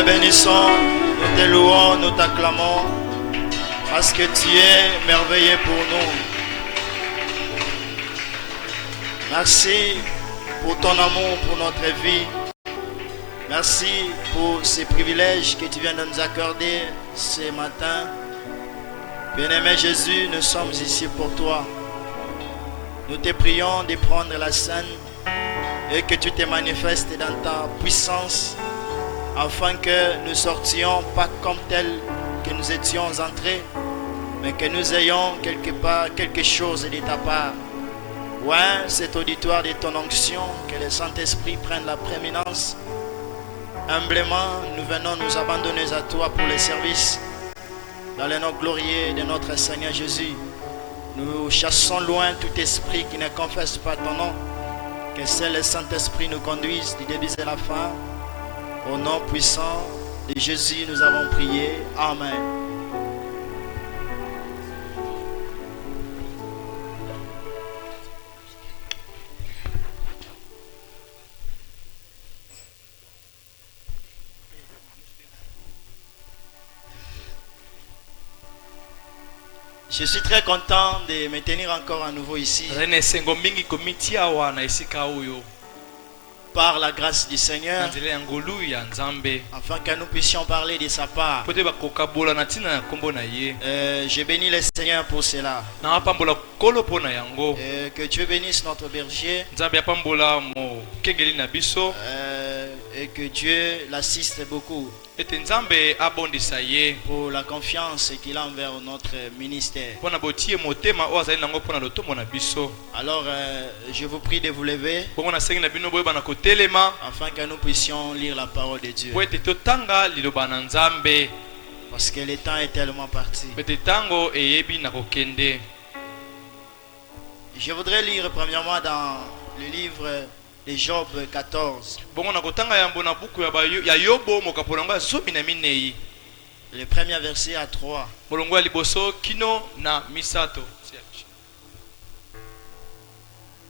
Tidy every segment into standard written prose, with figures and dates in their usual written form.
te bénissons, nous te louons, nous t'acclamons, parce que tu es merveilleux pour nous. Merci pour ton amour, pour notre vie. Merci pour ces privilèges que tu viens de nous accorder ce matin. Bien-aimé Jésus, nous sommes ici pour toi. Nous te prions de prendre la scène et que tu te manifestes dans ta puissance afin que nous sortions pas comme tel que nous étions entrés, mais que nous ayons quelque part quelque chose de ta part. Ouais, cet auditoire de ton onction, que le Saint-Esprit prenne la prééminence. Humblement, nous venons nous abandonner à toi pour le service. Dans le nom glorieux de notre Seigneur Jésus, nous chassons loin tout esprit qui ne confesse pas ton nom. Que seul le Saint-Esprit nous conduise du début à la fin. Au nom puissant de Jésus, nous avons prié. Amen. Je suis très content de me tenir encore à nouveau ici. Par la grâce du Seigneur, afin que nous puissions parler de sa part. Je bénis le Seigneur pour cela. Que Dieu bénisse notre berger. Et que Dieu l'assiste beaucoup pour la confiance qu'il a envers notre ministère. Alors je vous prie de vous lever afin que nous puissions lire la parole de Dieu, parce que le temps est tellement parti. Je voudrais lire premièrement dans le livre de Job 14. Le premier verset à 3.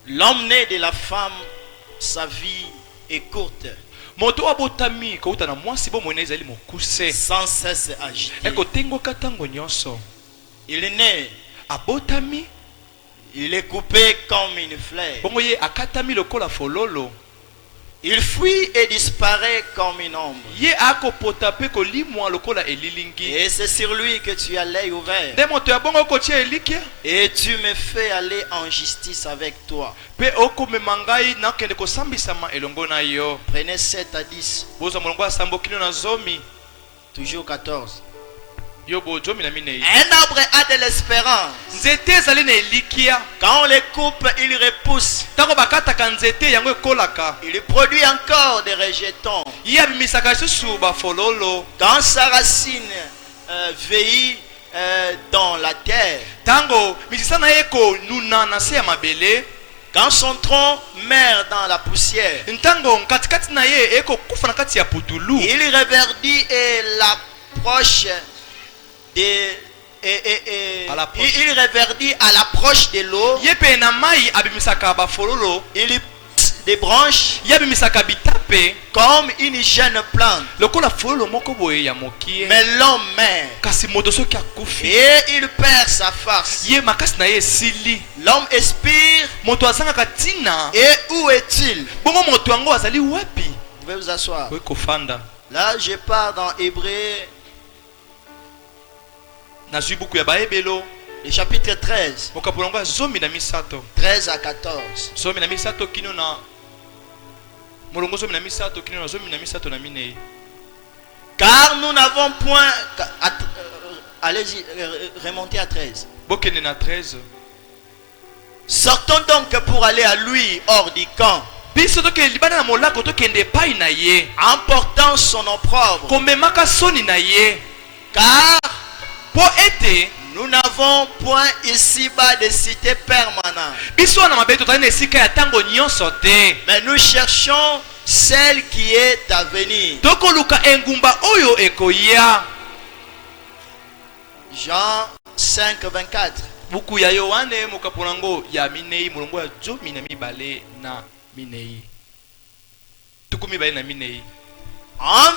L'homme né de la femme, sa vie est courte, sans cesse agité. Il est né, il est coupé comme une fleur. Il fuit et disparaît comme une ombre. Et c'est sur lui que tu as l'œil ouvert. Et tu me fais aller en justice avec toi. Prenez 7 à 10. Toujours 14. Un arbre a de l'espérance. Quand on les coupe, il repousse. Il produit encore des rejetons. Quand sa racine vieillit dans la terre, quand son tronc meurt dans la poussière, il reverdit et l'approche il reverdit à l'approche de l'eau. Il pousse des branches comme une jeune plante. Mais l'homme meurt et il perd sa force. L'homme expire. Et où est-il? Vous pouvez vous asseoir. Là je pars dans Hébreux, le chapitre 13. 13 à 14. Car nous n'avons point... Allez-y, remontez à 13. Sortons donc pour aller à lui hors du camp, emportant son opprobre. Car nous n'avons point ici-bas de cité permanente, mais nous cherchons celle qui est à venir. Jean 5, 24. En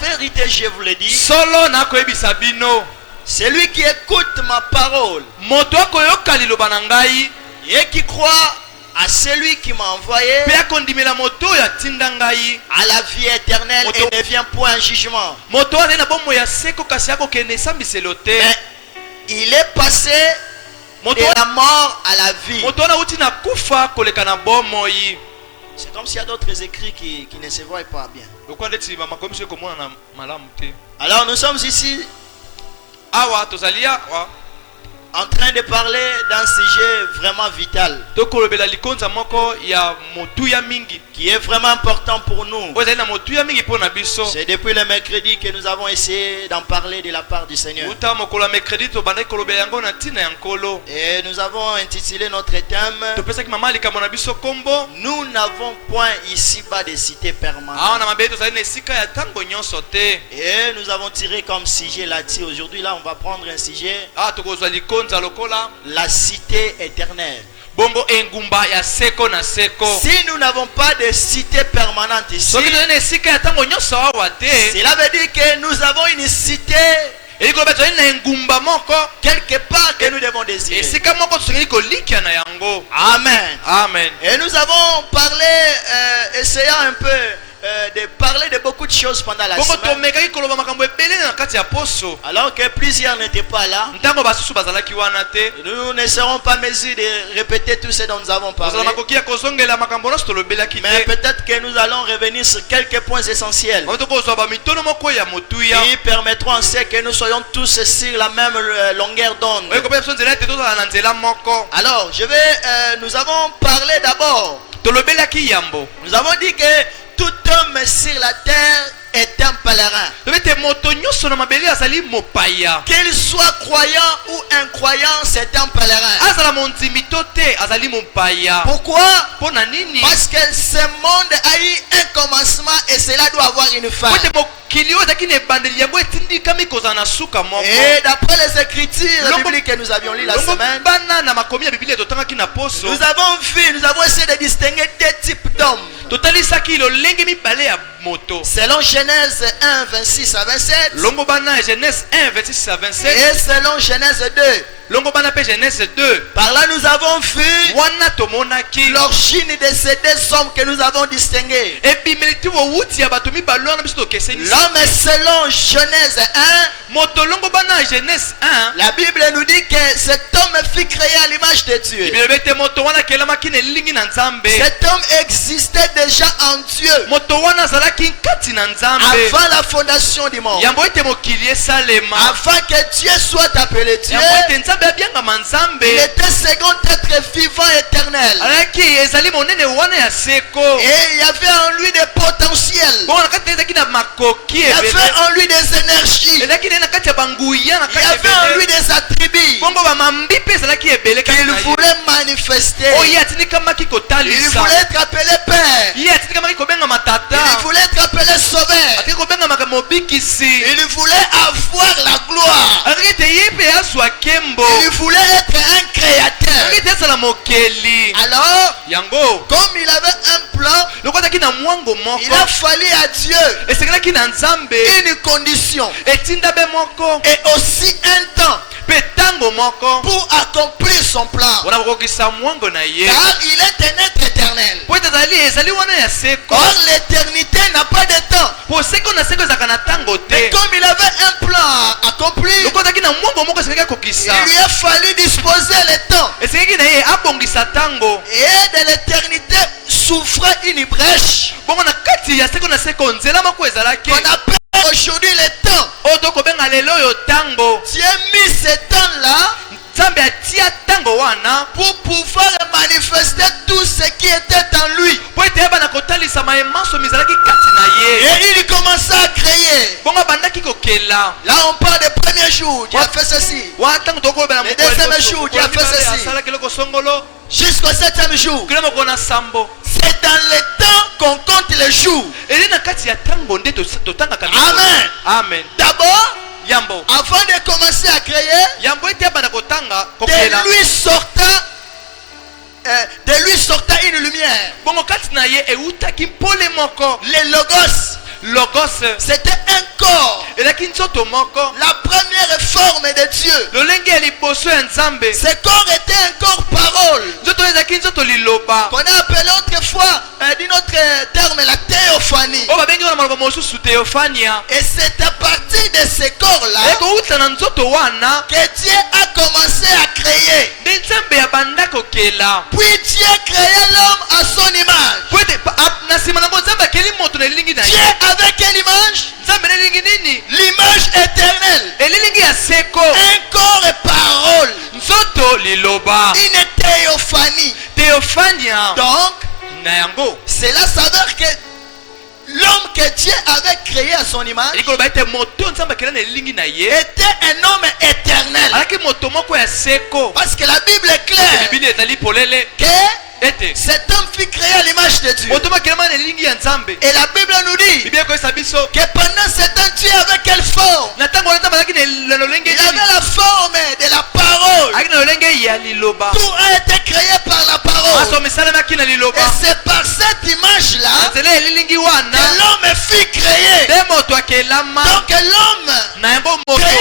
vérité, je vous le dis, solo nakoyebisa bino celui qui écoute ma parole moto akoyoka liloba na ngai et qui croit à celui qui m'a envoyé mpe akondimela moto oyo atinda ngai à la vie éternelle et ne vient point en jugement. moto azali na bomoi ya seko kasi akokende esambiselo te Mais il est passé de la mort à la vie. moto wana auti na kufa koleka na bomoi. C'est comme s'il y a d'autres écrits qui ne se voient pas bien. lokwa ndeti makomisi ekomona na malamu te. Alors nous sommes ici awa tozali awa en train de parler d'un sujet vraiment vital tokolobela likonza moko ya motuya mingi qui est vraiment important pour nous. oyo ezali na motuya mingi mpo na biso. C'est depuis le mercredi que nous avons essayé d'en parler de la part du Seigneur. uta mokolo ya mercredi tobandaki kolobela yango na ntina ya nkolo. Et nous avons intitulé notre thème topesaki mama likambo na biso kombo Nous n'avons point ici-bas de cité awa permanente. na mabele tozali na esika ya ntango nyonso te. Et nous avons tiré comme sujet là-dessus. Aujourd'hui, là, on va prendre un sujet, awa tokozwa likonza lokola la cité éternelle. bongo engumba ya seko na seko. Si nous n'avons pas de cité permanente ici, soki tozali na esika ya ntango nyonso awa te cela veut dire que nous avons une cité eli koloba tozali na engumba moko quelque part que nous devons désirer. esika moko tosengeli kolikia na yango. Amen. Amen. Et nous avons parlé, essayant un peu de parler de beaucoup de choses pendant la bongo semaine. tomekaki koloba makambo ebele na kati ya poso Alors que plusieurs n'étaient pas là, ntango basusu bazalaki wana te. nous ne serons pas mesure de répéter tout ce dont nous avons parlé. kozala makoki ya kozongela makambo nyonso tolobelaki Mais te. peut-être que nous allons revenir sur quelques points essentiels bango tokozwa bamitono moko ya motuya qui permettront à ce que nous soyons tous sur la même longueur d'onde. oyo kopesa biso nzela ete tozala na nzela moko. Alors, nous avons parlé d'abord, tolobelaki yambo nous avons dit que tout homme sur la terre est un pèlerin. tobi ete moto nyonso na mabele azali mopaya, Qu'il soit croyant ou incroyant, c'est un pèlerin. azala mondimi to te azali mopaya. Pourquoi? mpo na nini? Parce que ce monde a eu un commencement et cela doit avoir une fin. po ete mokili oyo ezalaki na ebandeli yango etindikami kozala na suka moko. Et d'après les écritures Longo- bibliques que nous avions lues la longo semaine, bana na makomi ya biblia totangaki na poso nous avons essayé de distinguer deux types d'hommes. totalisaki lolenge mibale ya moto Selon Genèse 1, 26 à 27 longo bana ya Genèse 1 26 à 27 et selon Genèse 2. longo bana mpe Genèse 2 Par là, nous avons vu wana tomonaki l'origine de ces deux hommes que nous avons distingués. ebimeli ti wowuti ya bato mibale wana biso tokeseni L'homme est selon Genèse 1. moto longo bana ya Genèse 1 La Bible nous dit que cet homme fut créé à l'image de Dieu. ebilobi ete moto wana akelamaki na elingi na nzambe. Cet homme existait déjà en Dieu moto wana azalaki nkati na nzambe avant la fondation du monde. yambo ete mokili esalema Afin que Dieu soit appelé Dieu, yambo ete nzambe abiangama nzambe il était second être vivant éternel. alaki ezali monene wana ya seko Et il y avait en lui des potentiels. bongo na kati na ezalaki na makoki Il y avait ebele en lui des énergies. ezalaki na kati ya banguya na Il y kati avait en lui ebele des attributs bongo bamambi mpe ezalaki ebele kati qu'il na ye voulait manifester. oyo ye atindikamaki Il kotalisa voulait être appelé Père. ye atindikamaki kobengama tata Il voulait être appelé Sauveur. atiki kobengamaka mobikisi Il voulait avoir la gloire. alaki ete ye mpe azwa kembo Il voulait être un créateur. alaki ete azala mokeli Alors, yango comme il avait un plan, loko azalaki na mwango moko il a fallu à Dieu esengelaki na nzambe une condition etinda be moko et aussi un temps mpe ntango moko pour accomplir son plan. wana kokokisa mwango na ye Car il est un être éternel. po ete ezali wana ya seko Or, l'éternité n'a pas de temps. po seko na seko ezalaka na ntango Et te comme il avait un plan à accomplir, loko azalaki na mwango moko esengelaki akokisa il lui a fallu disposer le temps. esengelaki na ye abongisa ntango Et de l'éternité souffrait une brèche bongo na kati ya seko na seko nzela moko ezalaki qu'on appelle aujourd'hui le temps. oyo tokobenga lelo oyo ntango Dieu a mis ce temps-là nzambe atia ntango wana pour pouvoir manifester tout ce qui était en lui. po ete yeba na kotalisa mayemansomi ezalaki kati na ye Et il commença à créer. bongo abandaki kokela Là, on parle des premiers jours. Dieu a fait ceci. wana ntango tokobela Le deuxième jour, Dieu a fait ceci. asalaki eloko songolo Jusqu'au 7e jour. kila moko na sambo C'est dans le temps qu'on compte les jours. eli na kati ya ntango nde totangaka Amen. amen D'abord, yambo avant de commencer à créer, yambo ete abanda kotanga kokela de lui sortait une lumière. bongo kati na ye eutaki mpole moko Le logos. logos c'était un corps. elaki nzoto moko La première forme de Dieu. lolenge ya liboso ya nzambe Ce corps était un corps parole. nzoto ezalaki nzoto liloba Qu'on a appelé autrefois, d'une autre terme, la théophanie. oyo babengi wana maloba mosusu teofania Et c'est à partir de ce corps-là ekouta na nzoto wana que Dieu a commencé à créer. nde nzambe abanda kokela Puis Dieu créa l'homme à son image. po ete na nsima nango nzambe akeli moto na elilingi na Dieu ye avec quelle image? nzambe na elilingi nini L'image éternelle. elilingi ya seko Un corps et parole. nzoto liloba Une théophanie. teofania Donc, na yango cela s'avère que l'homme que Dieu avait créé à son image elikoloba ete moto nzambe akela na elilingi na ye était un homme éternel. alaki moto moko ya seko Parce que la Bible est claire bibili ezali polele que ete cet homme fut créé à l'image de Dieu. moto makelema na elilingi ya nzambe Et la Bible nous dit bibili ekoyesa biso que pendant ce temps, Dieu avait quelle forme? na ntango wana nzambe alaki na lolenge Il nini avait la forme de la parole. alaki na lolenge ya liloba Tout a été créé par la parole. maso mesalemaki na liloba Et c'est par cette na image-là nzela ya elilingi wana que l'homme fut créé. nde moto akelama Donc l'homme na yango moto créé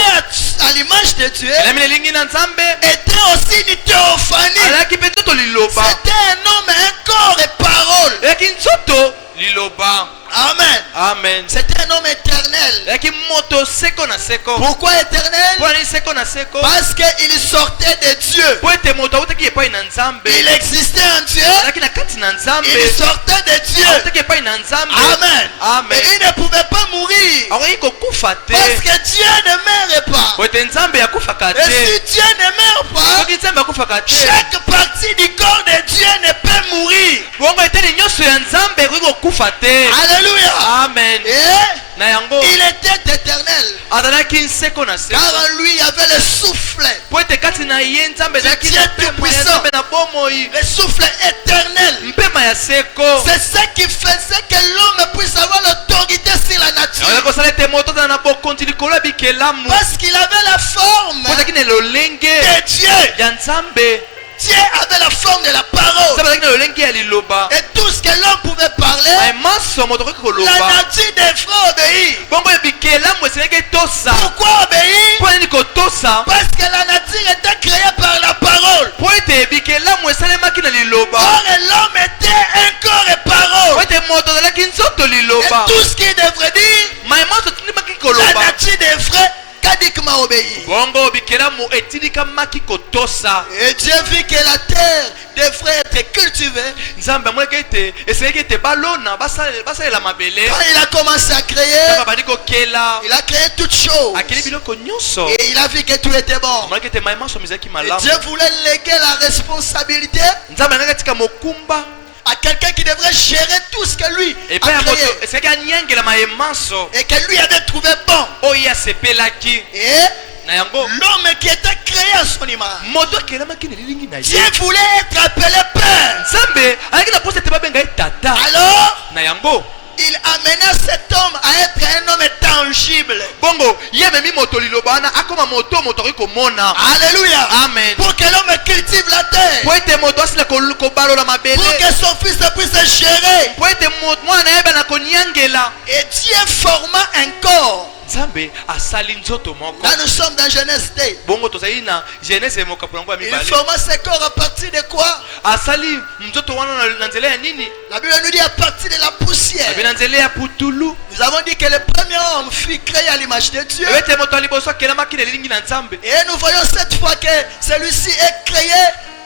à l'image de Dieu elami na elilingi na nzambe était aussi une théophanie. alaki mpe nzoto liloba C'était un homme, un corps et parole. elaki nzoto liloba Amen. amen C'était un homme éternel. elaki moto seko na seko Pourquoi éternel? mpona nini seko na seko Parce qu'il sortait de Dieu. po ete moto awutaki epai na nzambe Il existait en Dieu. alaki na kati na nzambe Il sortait de Dieu. awutaki epai na nzambe Amen. amen Et il ne pouvait pas mourir. akoki kokufa te Parce que Dieu ne meurt pas. po ete nzambe akufaka Et te si Dieu ne meurt pas, soki nzambe akufaka te chaque partie du corps de Dieu ne peut mourir. bongo eteni nyonso ya nzambe ekoki kokufa te Alléluia. amen Et na yango il était éternel. azalaki nseko na seko Car en lui il y avait le souffle. po ete kati na ye nzambe ezalaki Dieu na mpema ya tout-puissant. nzambe na bomoi Le souffle éternel. mpema ya seko C'est ce qui faisait que l'homme puisse avoir l'autorité sur la oya nature. kosala ete moto azala na bokonzi likolo ya bikelamu Parce qu'il avait la forme po ezalaki na lolenge de Dieu. ya nzambe Dieu avait la forme de la parole. nzambe azalaki na lolenge ya liloba Et tout ce que l'homme pouvait parler, maso moto akoki la koloba nature devrait obéir. bongo bikelamu esengaki tosa Pourquoi obéir? mpo nini kotosa Parce que la nature était créée par la parole. po ete bikelamu esalemaki na liloba Or l'homme était un corps et po parole. ete moto azalaki nzoto Et liloba tout ce qu'il devrait dire, mai maso tindimaki la koloba nature devrait cadiquement obéir. bongo bikelamu etindikamaki kotosa Et Dieu vit que la terre devrait être cultivée. nzambe amonaki ete esengaki ete balona basalela mabele Quand il a commencé à créer, nzambe abandi kokela il a créé toutes choses. akeli biloko nyonso Et il a vu que tout était bon. amonaki ete mai maso ezalaki Et malamu Dieu voulait léguer la responsabilité nzambe alingaki atika mokumba à quelqu'un qui devrait gérer tout ce que lui epai a ya moto créé. esengaki anyangela mayemanso Et que lui avait trouvé bon. oyo asepelaki Et na yango l'homme qui était créé à son image. moto akelamaki na lilingi na Dieu ye voulait être appelé Père. nzambe alaki na posa ete babenga ye tata Alors, na yango il amena cet homme à être un homme tangible. bongo ye amemi moto liloba wana akoma moto akoki komona Alléluia. amen Pour que l'homme cultive la terre. po ete moto asila kobalola mabele Pour que son fils puisse gérer. po ete mwana yeba na konyangela Et Dieu forma un corps. nzambe asali nzoto moko Là, nous sommes dans Genèse 2. bongo tozali na genese mokapo yango ya Il mibale forma ce corps à partir de quoi? asali nzoto wana na nzela ya nini La Bible nous dit à partir de la poussière. abi na nzela ya putulu Nous avons dit que le premier homme fut créé à l'image de Dieu. ete moto ya liboso akelamaki na elilingi na nzambe Et nous voyons cette fois que celui-ci est créé,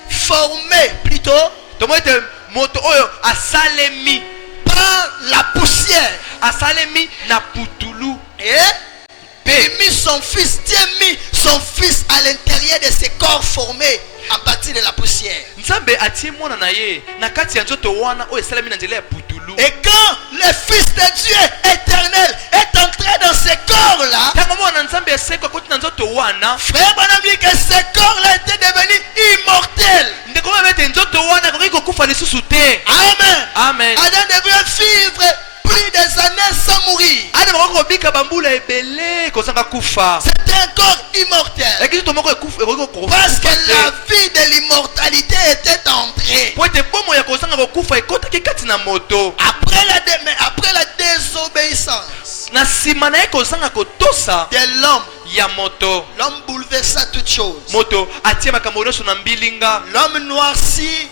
formé plutôt, tomoi ete moto oyo asalemi par la poussière. asalemi na putulu Et il mit son fils, Dieu mit son fils à l'intérieur de ce corps formé à partir de la poussière. nzambe atie mwana na ye na kati ya nzoto wana oyo esalemi na nzela ya putulu Et quand le Fils de Dieu éternel est entré dans ce corps-là, ntango mwana nzambe ya seko akoti na nzoto wana frère Branham dit que ce corps-là était devenu immortel. ndeko oyo ete nzoto wana akoki kokufa lisusu te Amen. amen Adam devait vivre plus des années sans mourir. adamu akoki kobika bambula ebele kozanga kufa C'était un corps immortel. eki nzoto moko ekoki kokufa Parce que te la vie de l'immortalité était entrée. po ete bomo ya kozanga kokufa ekotaki kati na moto Après la désobéissance l'obéissance na nsima na ye kozanga kotosa de l'homme, ya moto, l'homme bouleversa toutes choses. moto atie makambo nyonso na mbilinga. L'homme noircit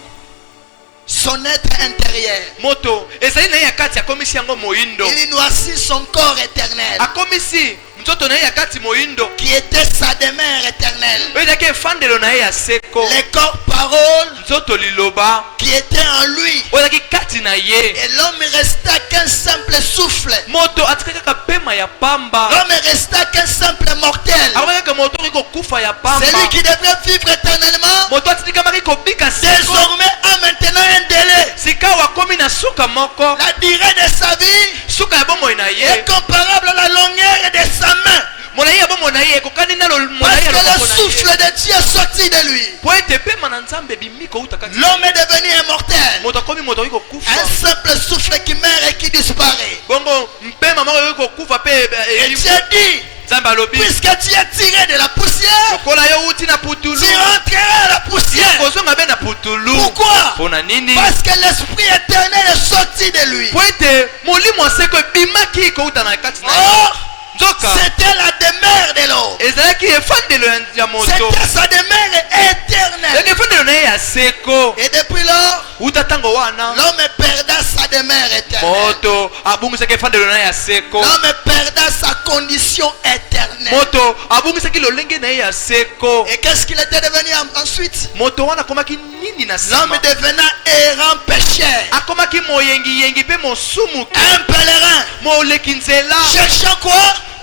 son être intérieur. Moto ezali na ye ya kati akomisi yango moyindo, Il noircit son corps éternel, akomisi nzoto na ye ya kati moyindo qui était sa demeure éternelle. oyo ezalaki efandelo na ye ya seko, Les corps paroles nzoto liloba qui étaient en lui. oyo ezalaki kati na ye. Et l'homme resta qu'un simple souffle. Moto atikaki kaka pema ya pamba, L'homme resta qu'un simple mortel. akomaki kaka moto okoki kokufa ya pamba. Celui qui devrait vivre éternellement, Moto atitikamaki kobika seko, désormais a maintenant un délai. sika wakomi na suka moko. La durée de sa vie Suka ya bomoi na est ye, comparable à la longueur de sa main. molai ya bomoi na ye ekokani na Parce molai que ya le loboko na ye. souffle de Dieu est sorti de lui. Po ete pema na nzambe ebimi kouta kati. L'homme est devenu immortel. Moto akomi moto okoki Un kokufa. simple souffle qui meurt et qui disparaît. Bongo mpema moko okoki kokufa pe Et Dieu dit, nzambe alobi puisque tu es tiré de la poussière, lokola yo uti na putulu tu rentreras à la poussière. kozonga be na putulu. Pourquoi? Mpona nini? Parce que l'esprit éternel est sorti de lui. Po ete molimo ya seko ebimaki kouta na kati na ye. Or, Nzoka c'était la demeure de l'homme. ezalaki efandelo ya moto, C'était sa demeure éternelle. ezalaki efandelo na ye ya seko. Et depuis lors, Uta tango wana l'homme perda sa demeure éternelle. moto abungisaki efandelo na ye ya seko. L'homme perda sa condition éternelle. Moto abungisaki lolenge na ye ya seko. Et qu'est-ce qu'il était devenu ensuite? Moto wana akomaki nini na L'homme nsima? devenant errant pécheur, Akomaki moyengi-yengi pe mosumuki, un pèlerin, moleki nzela. cherchant quoi?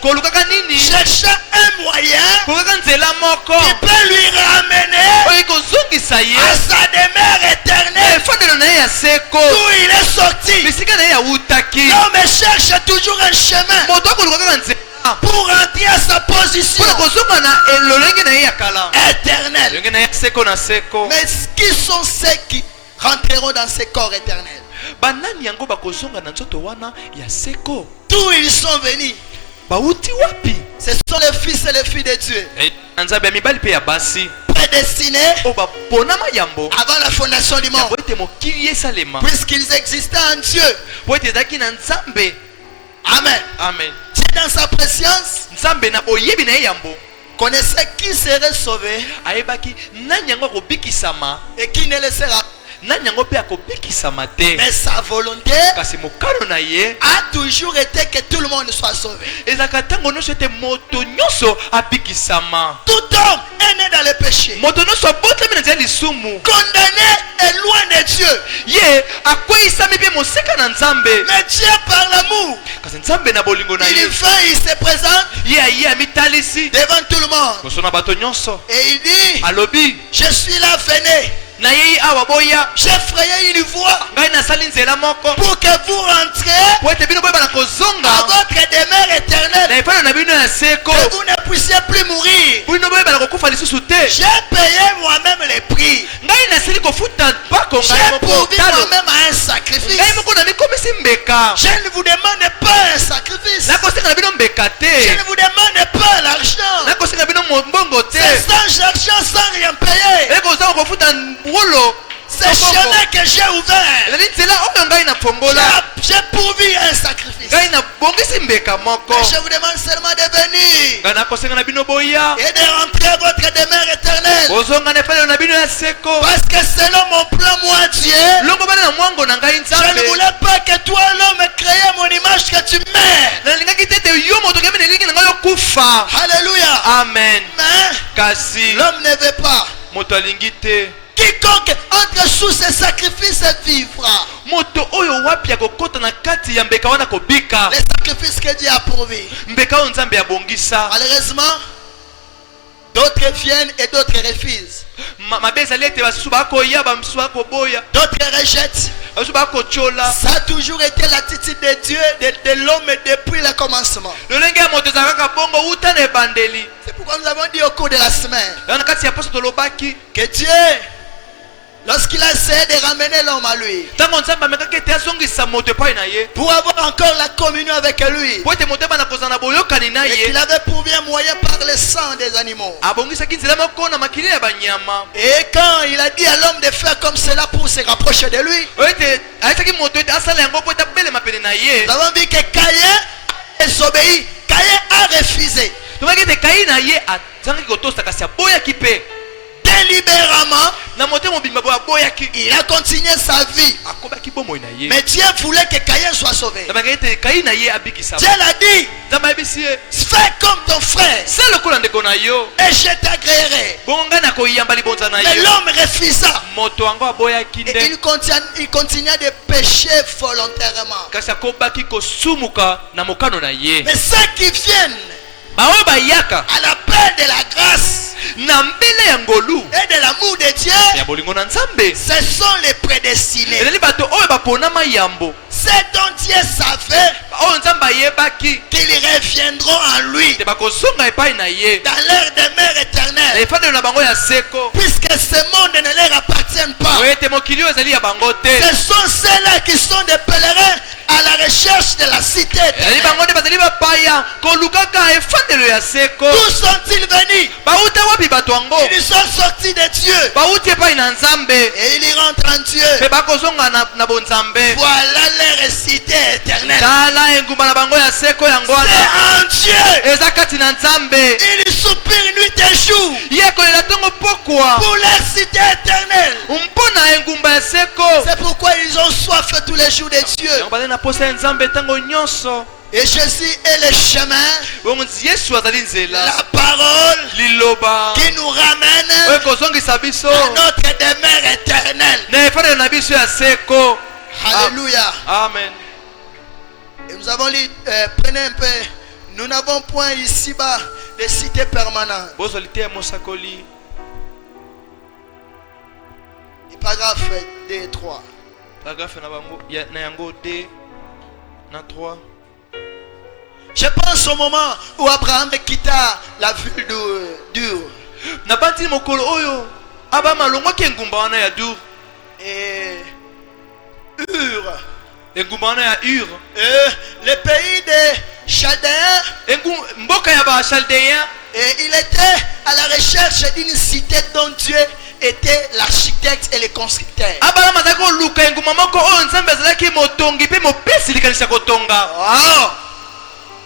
Kolukaka nini? Cherchant un moyen Kolukaka nzela moko qui peut lui ramener oyo ekozongisa ye à sa demeure éternelle efandelo na ye ya seko, d'où il est sorti. bisika na ye ya utaki. L'homme cherche toujours un chemin Moto akoluka kaka nzela pour rentrer à sa position mpona kozonga na lolenge na ye ya kala, éternelle. lolenge na ye ya seko na seko. Mais qui sont ceux qui rentreront dans ce corps éternel? Banani yango bakozonga na nzoto wana ya seko? D'où ils sont venus? Bauti wapi? Ce sont les fils et les filles de Dieu, Na nzambe ya mibali pe ya basi prédestinés oyo baponama yambo avant la fondation du yambo monde, ete mokili esalema, puisqu'ils existaient en Dieu. po ete ezalaki na nzambe. Amen. Amen. Dieu, dans sa préscience, Nzambe na boyebi na ye yambo connaissait qui serait sauvé ayebaki nani yango akobikisama, et qui ne le sera. nani yango mpe akobikisama te. Mais sa volonté Kasi mokano na ye a toujours été que tout le monde soit sauvé. ezalaka ntango nyonso ete moto nyonso abikisama. Tout homme est né dans le péché, Moto nyonso abotami na nzela lisumu, condamné et loin de Dieu. ye akweyisami mpe moseka na nzambe. Mais Dieu, par l'amour, Kasi nzambe na bolingo na il ye vient, il se présente ye aye amitalisi devant tout le monde. liboso na bato nyonso, Et il dit, alobi je suis là, venez. na yei awa boya, J'ai frayé une voie ngai nasali nzela moko pour que vous rentriez po ete bino boyeba na à kozonga votre demeure na éternelle. efano na bino ya seko, Que vous ne puissiez plus mourir. bino boyeba na kokufa lisusu te. J'ai payé moi-même les prix. Ngai nasili kofuta mpako ngai J'ai moko pourvu talo, moi-même à un sacrifice. ngai moko na mikomisi mbeka. Je ne vous demande pas un sacrifice. Nakosenga na bino mbeka Je te, ne vous demande pas l'argent. nakosenga bino mbongo te, C'est sans argent, sans rien payer. ekozanga kofuta wolo. C'est le chemin que j'ai ouvert. ezali nzela oyo ngai nafongola, J'ai pourvu un sacrifice. ngai nabongisi mbeka moko. Et je vous demande seulement de venir Ngai nakosenga na bino boya et de rentrer à votre demeure éternelle. bozonga na efano na bino ya seko. Parce que selon mon plan, moi, Dieu, longo bana na mwango na ngai je ne nzambe, voulais pas que toi, l'homme, créé mon image, que tu meurs. nalingaki te ete yo moto kemi nelingi na ngai yokufa. Alléluia. Amen. Mais Kasi l'homme ne veut pas. moto alingi te. Quiconque entre sous ce sacrifice vivra. Moto oyo wapi akokota na kati ya mbeka wana kobika. Les sacrifices que Dieu a pourvu. Mbeka oyo nzambe abongisa. Malheureusement, d'autres viennent et d'autres refusent. Mabe ezali ete basusu bakoya bamisusu bakoboya, D'autres rejettent. basusu bakochola. Ça a toujours été l'attitude de Dieu, de l'homme depuis le commencement. lolenge ya moto ezalaka kaka bongo uta na ebandeli. C'est pourquoi nous avons dit au cours de la semaine Yango na kati ya poso tolobaki que Dieu, lorsqu'il a essayé de ramener l'homme à lui, ntango nzambe amekaki ete azongisa moto epai na ye pour avoir encore la communion avec lui, po ete moto ebana kozala na boyokani na et qu'il ye, avait pourvu un moyen par le sang des animaux. abongisaki nzela moko na makili ya banyama. Et quand il a dit à l'homme de faire comme cela pour se rapprocher de lui, oyo ete ayesaki moto ete asala yango po ete abelema pene na ye, nous avons vu que Caïn désobéi. Caïn a refusé. tomaki te Kain na ye azangaki kotosa kasi aboyaki mpe Délibérément, na motema mobimba boye aboyaki il a continué sa vie. akobaki bomoi na ye Mais Dieu voulait que Caïn soit sauvé. nabaki ete Kain na ye abikisa Dieu l'a dit, nzambe ayebisi ye fais comme ton frère se lokola ndeko na yo et je t'agréerai. bongo ngai nakoyamba libonza na Mais yo l'homme refusa. moto yango aboyaki Et nde il continua de pécher volontairement. kasi akobaki kosumuka na mokano na ye Mais ceux qui viennent baoyo bayaka à la paix de la grâce na mbele ya ngolu et de l'amour de Dieu, ya bolingo na nzambe ce sont les prédestinés. ezali bato oyo baponama yambo C'est dont Dieu savait oyo nzambe ayebaki qu'ils reviendront en lui te bakozonga epai na ye dans leur demeure na éternelle. efandelo na bango ya seko Puisque ce monde ne leur appartient pas. oyo ete mokili oyo ezali ya bango te Ce sont ceux-là qui sont des pèlerins à la recherche de la cité ezali éternelle. bango nde bazali bapaya kolukaka efandelo ya seko D'où sont-ils venus? bauta wapi bato yango Ils sont sortis de Dieu bauti epai na nzambe et ils y rentrent en Dieu. mpe bakozonga na bonzambe Voilà leur cité éternelle. tala engumba na bango ya seko yango wana C'est en Dieu. eza kati na nzambe Ils soupirent nuit et jour ye kolela ntongo pokwa pour leur cité éternelle. mpo na engumba ya seko C'est pourquoi ils ont soif tous les jours de Dieu. yango bazali na posa ya nzambe ntango nyonso Et Jésus est le chemin, bongo yesu azali nzela la parole liloba qui nous ramène oyo ekozongisa biso à notre demeure éternelle. na efandelo na biso ya seko Alléluia. amen Et nous avons lu, prenez un peu, nous n'avons point ici-bas de cité permanente. bozwa lite ya mosakoli Paragraphe 2 et 3. paragrafe na bango na yango 2 na 3 Je pense au moment où Abraham quitta la ville d'Ur. na bantini mokolo oyo abama alongwaki engumba wana ya dur Et Ur, engumba wana ya ur le pays des Chaldéens, mboka ya bachaldeyen et il était à la recherche d'une cité dont Dieu était l'architecte et le constructeur. abalama azalaki koluka engumba moko oyo nzambe azalaki motongi mpe mopesi likanisa kotonga Wow.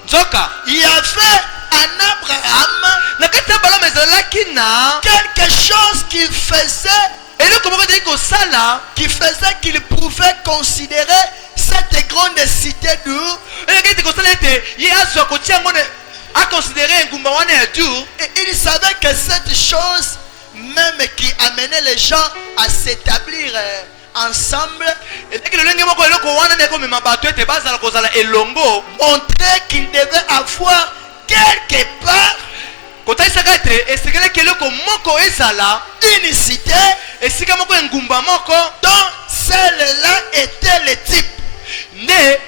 nzoka Il y avait en Abraham na kati ya balama ezalaki na quelque chose qu'il faisait eloko moko ezali kosala qui faisait qu'il pouvait considérer cette grande cité d'Ur. eloko ete kosala ete ye azwa kotia yango akonsidere engumba wana ya dur Et il savait que cette chose même qui amenait les gens à s'établir ensemble ezalaki lolenge moko eloko wana nde ekomema bato ete bazala kozala elongo montrait qu'il devait avoir quelque part kotalisaka ete esekelaki eloko moko ezala une cité esika moko engumba moko dont celle-là était le type. nde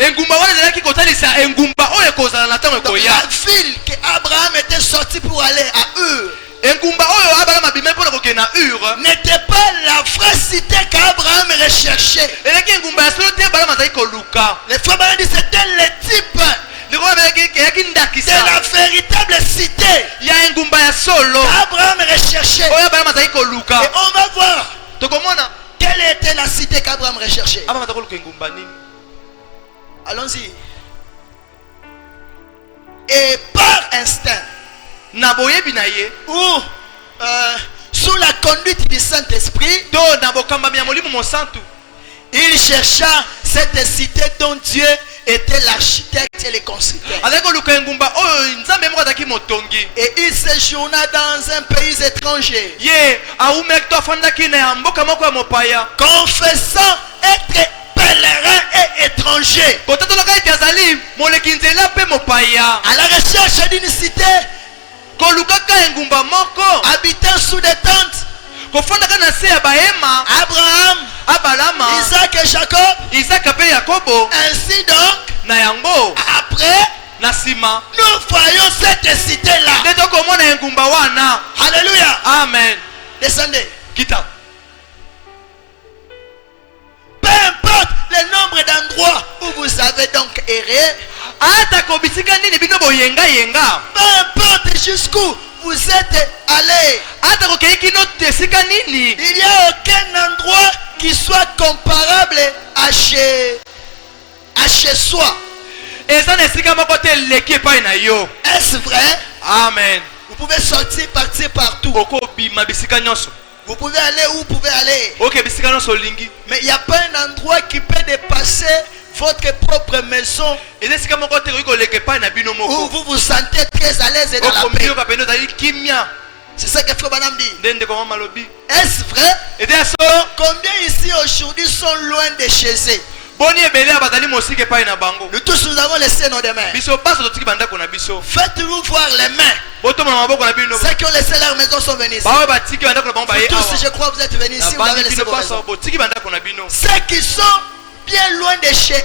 engumba wana ezalaki kotalisa engumba oyo ekozala na ntango Donc ekoya la ville qu'Abraham était sorti pour aller à Ur engumba oyo abalama bimai mpona kokende na ur n'était pas la vraie cité qu'Abraham recherchait. eleki engumba ya solo te balama azali koluka Les frères m'ont dit c'était le type likolo eyaki de ndakisa la véritable cité ya engumba ya solo qu'Abraham recherchait. oyo balama azali Et koluka on va voir tokomona quelle était la cité qu'Abraham recherchait. abama azali koluka engumba nini Allons-y. Et par instinct, na boyebi na ye ou sous la conduite du Saint-Esprit, to na bokambami ya molimo mosantu il chercha cette cité dont Dieu était l'architecte et le constructeur. azali koluka engumba oyo nzambe moko azalaki motongi Et il séjourna dans un pays étranger, ye awumaki to afandaki na ya mboka moko ya mopaya confessant être pèlerin et étranger, kotatolaka ete azali moleki nzela mpe mopaya à la recherche d'une cité, kolukaka engumba moko habitant sous des tentes. kofandaka na se ya bahema Abraham, abalama Isaac et Jacob. isaka mpe yakobo Ainsi donc, na yango après, na nsima nous voyons cette cité-là. nde tokomona engumba wana Alléluia. amen Descendez. kita Peu importe le nombre d'endroits où vous avez donc erré, atako bisika nini bino boyengayenga peu importe jusqu'où vous êtes allés, atako kei kino esika nini il n'y a aucun endroit qui soit comparable à chez soi. eza na esika moko te eleki epai na yo. Est-ce vrai? Amen. Vous pouvez sortir, partir partout. Okobima bisika nyonso. Vous pouvez aller où vous pouvez aller. Ok, bisika nyonso olingi. Mais il n'y a pas un endroit qui peut dépasser votre propre maison eza esika moko te okoki koleka epai na bino où moko. vous vous sentez très à l'aise et dans la paix. Okomiyoka pene ozali kimia. C'est ça que Frère Branham dit. Nde ndeko mama alobi. Est-ce vrai? Eza ya solo. Combien ici aujourd'hui sont loin de chez eux? Boni ebele bazali mosika epai na bango. Nous tous nous avons laissé nos mains. Biso baso totiki bandako na biso. Faites-vous voir les mains. Botomona maboko na bino. Ceux qui ont laissé leur maison sont venus ici. Bawe batiki bandako na bango baye awa. Tous, je crois, vous êtes venus ici, vous avez laissé vos maisons. Botiki bandako na bino. Ceux qui sont bien loin de chez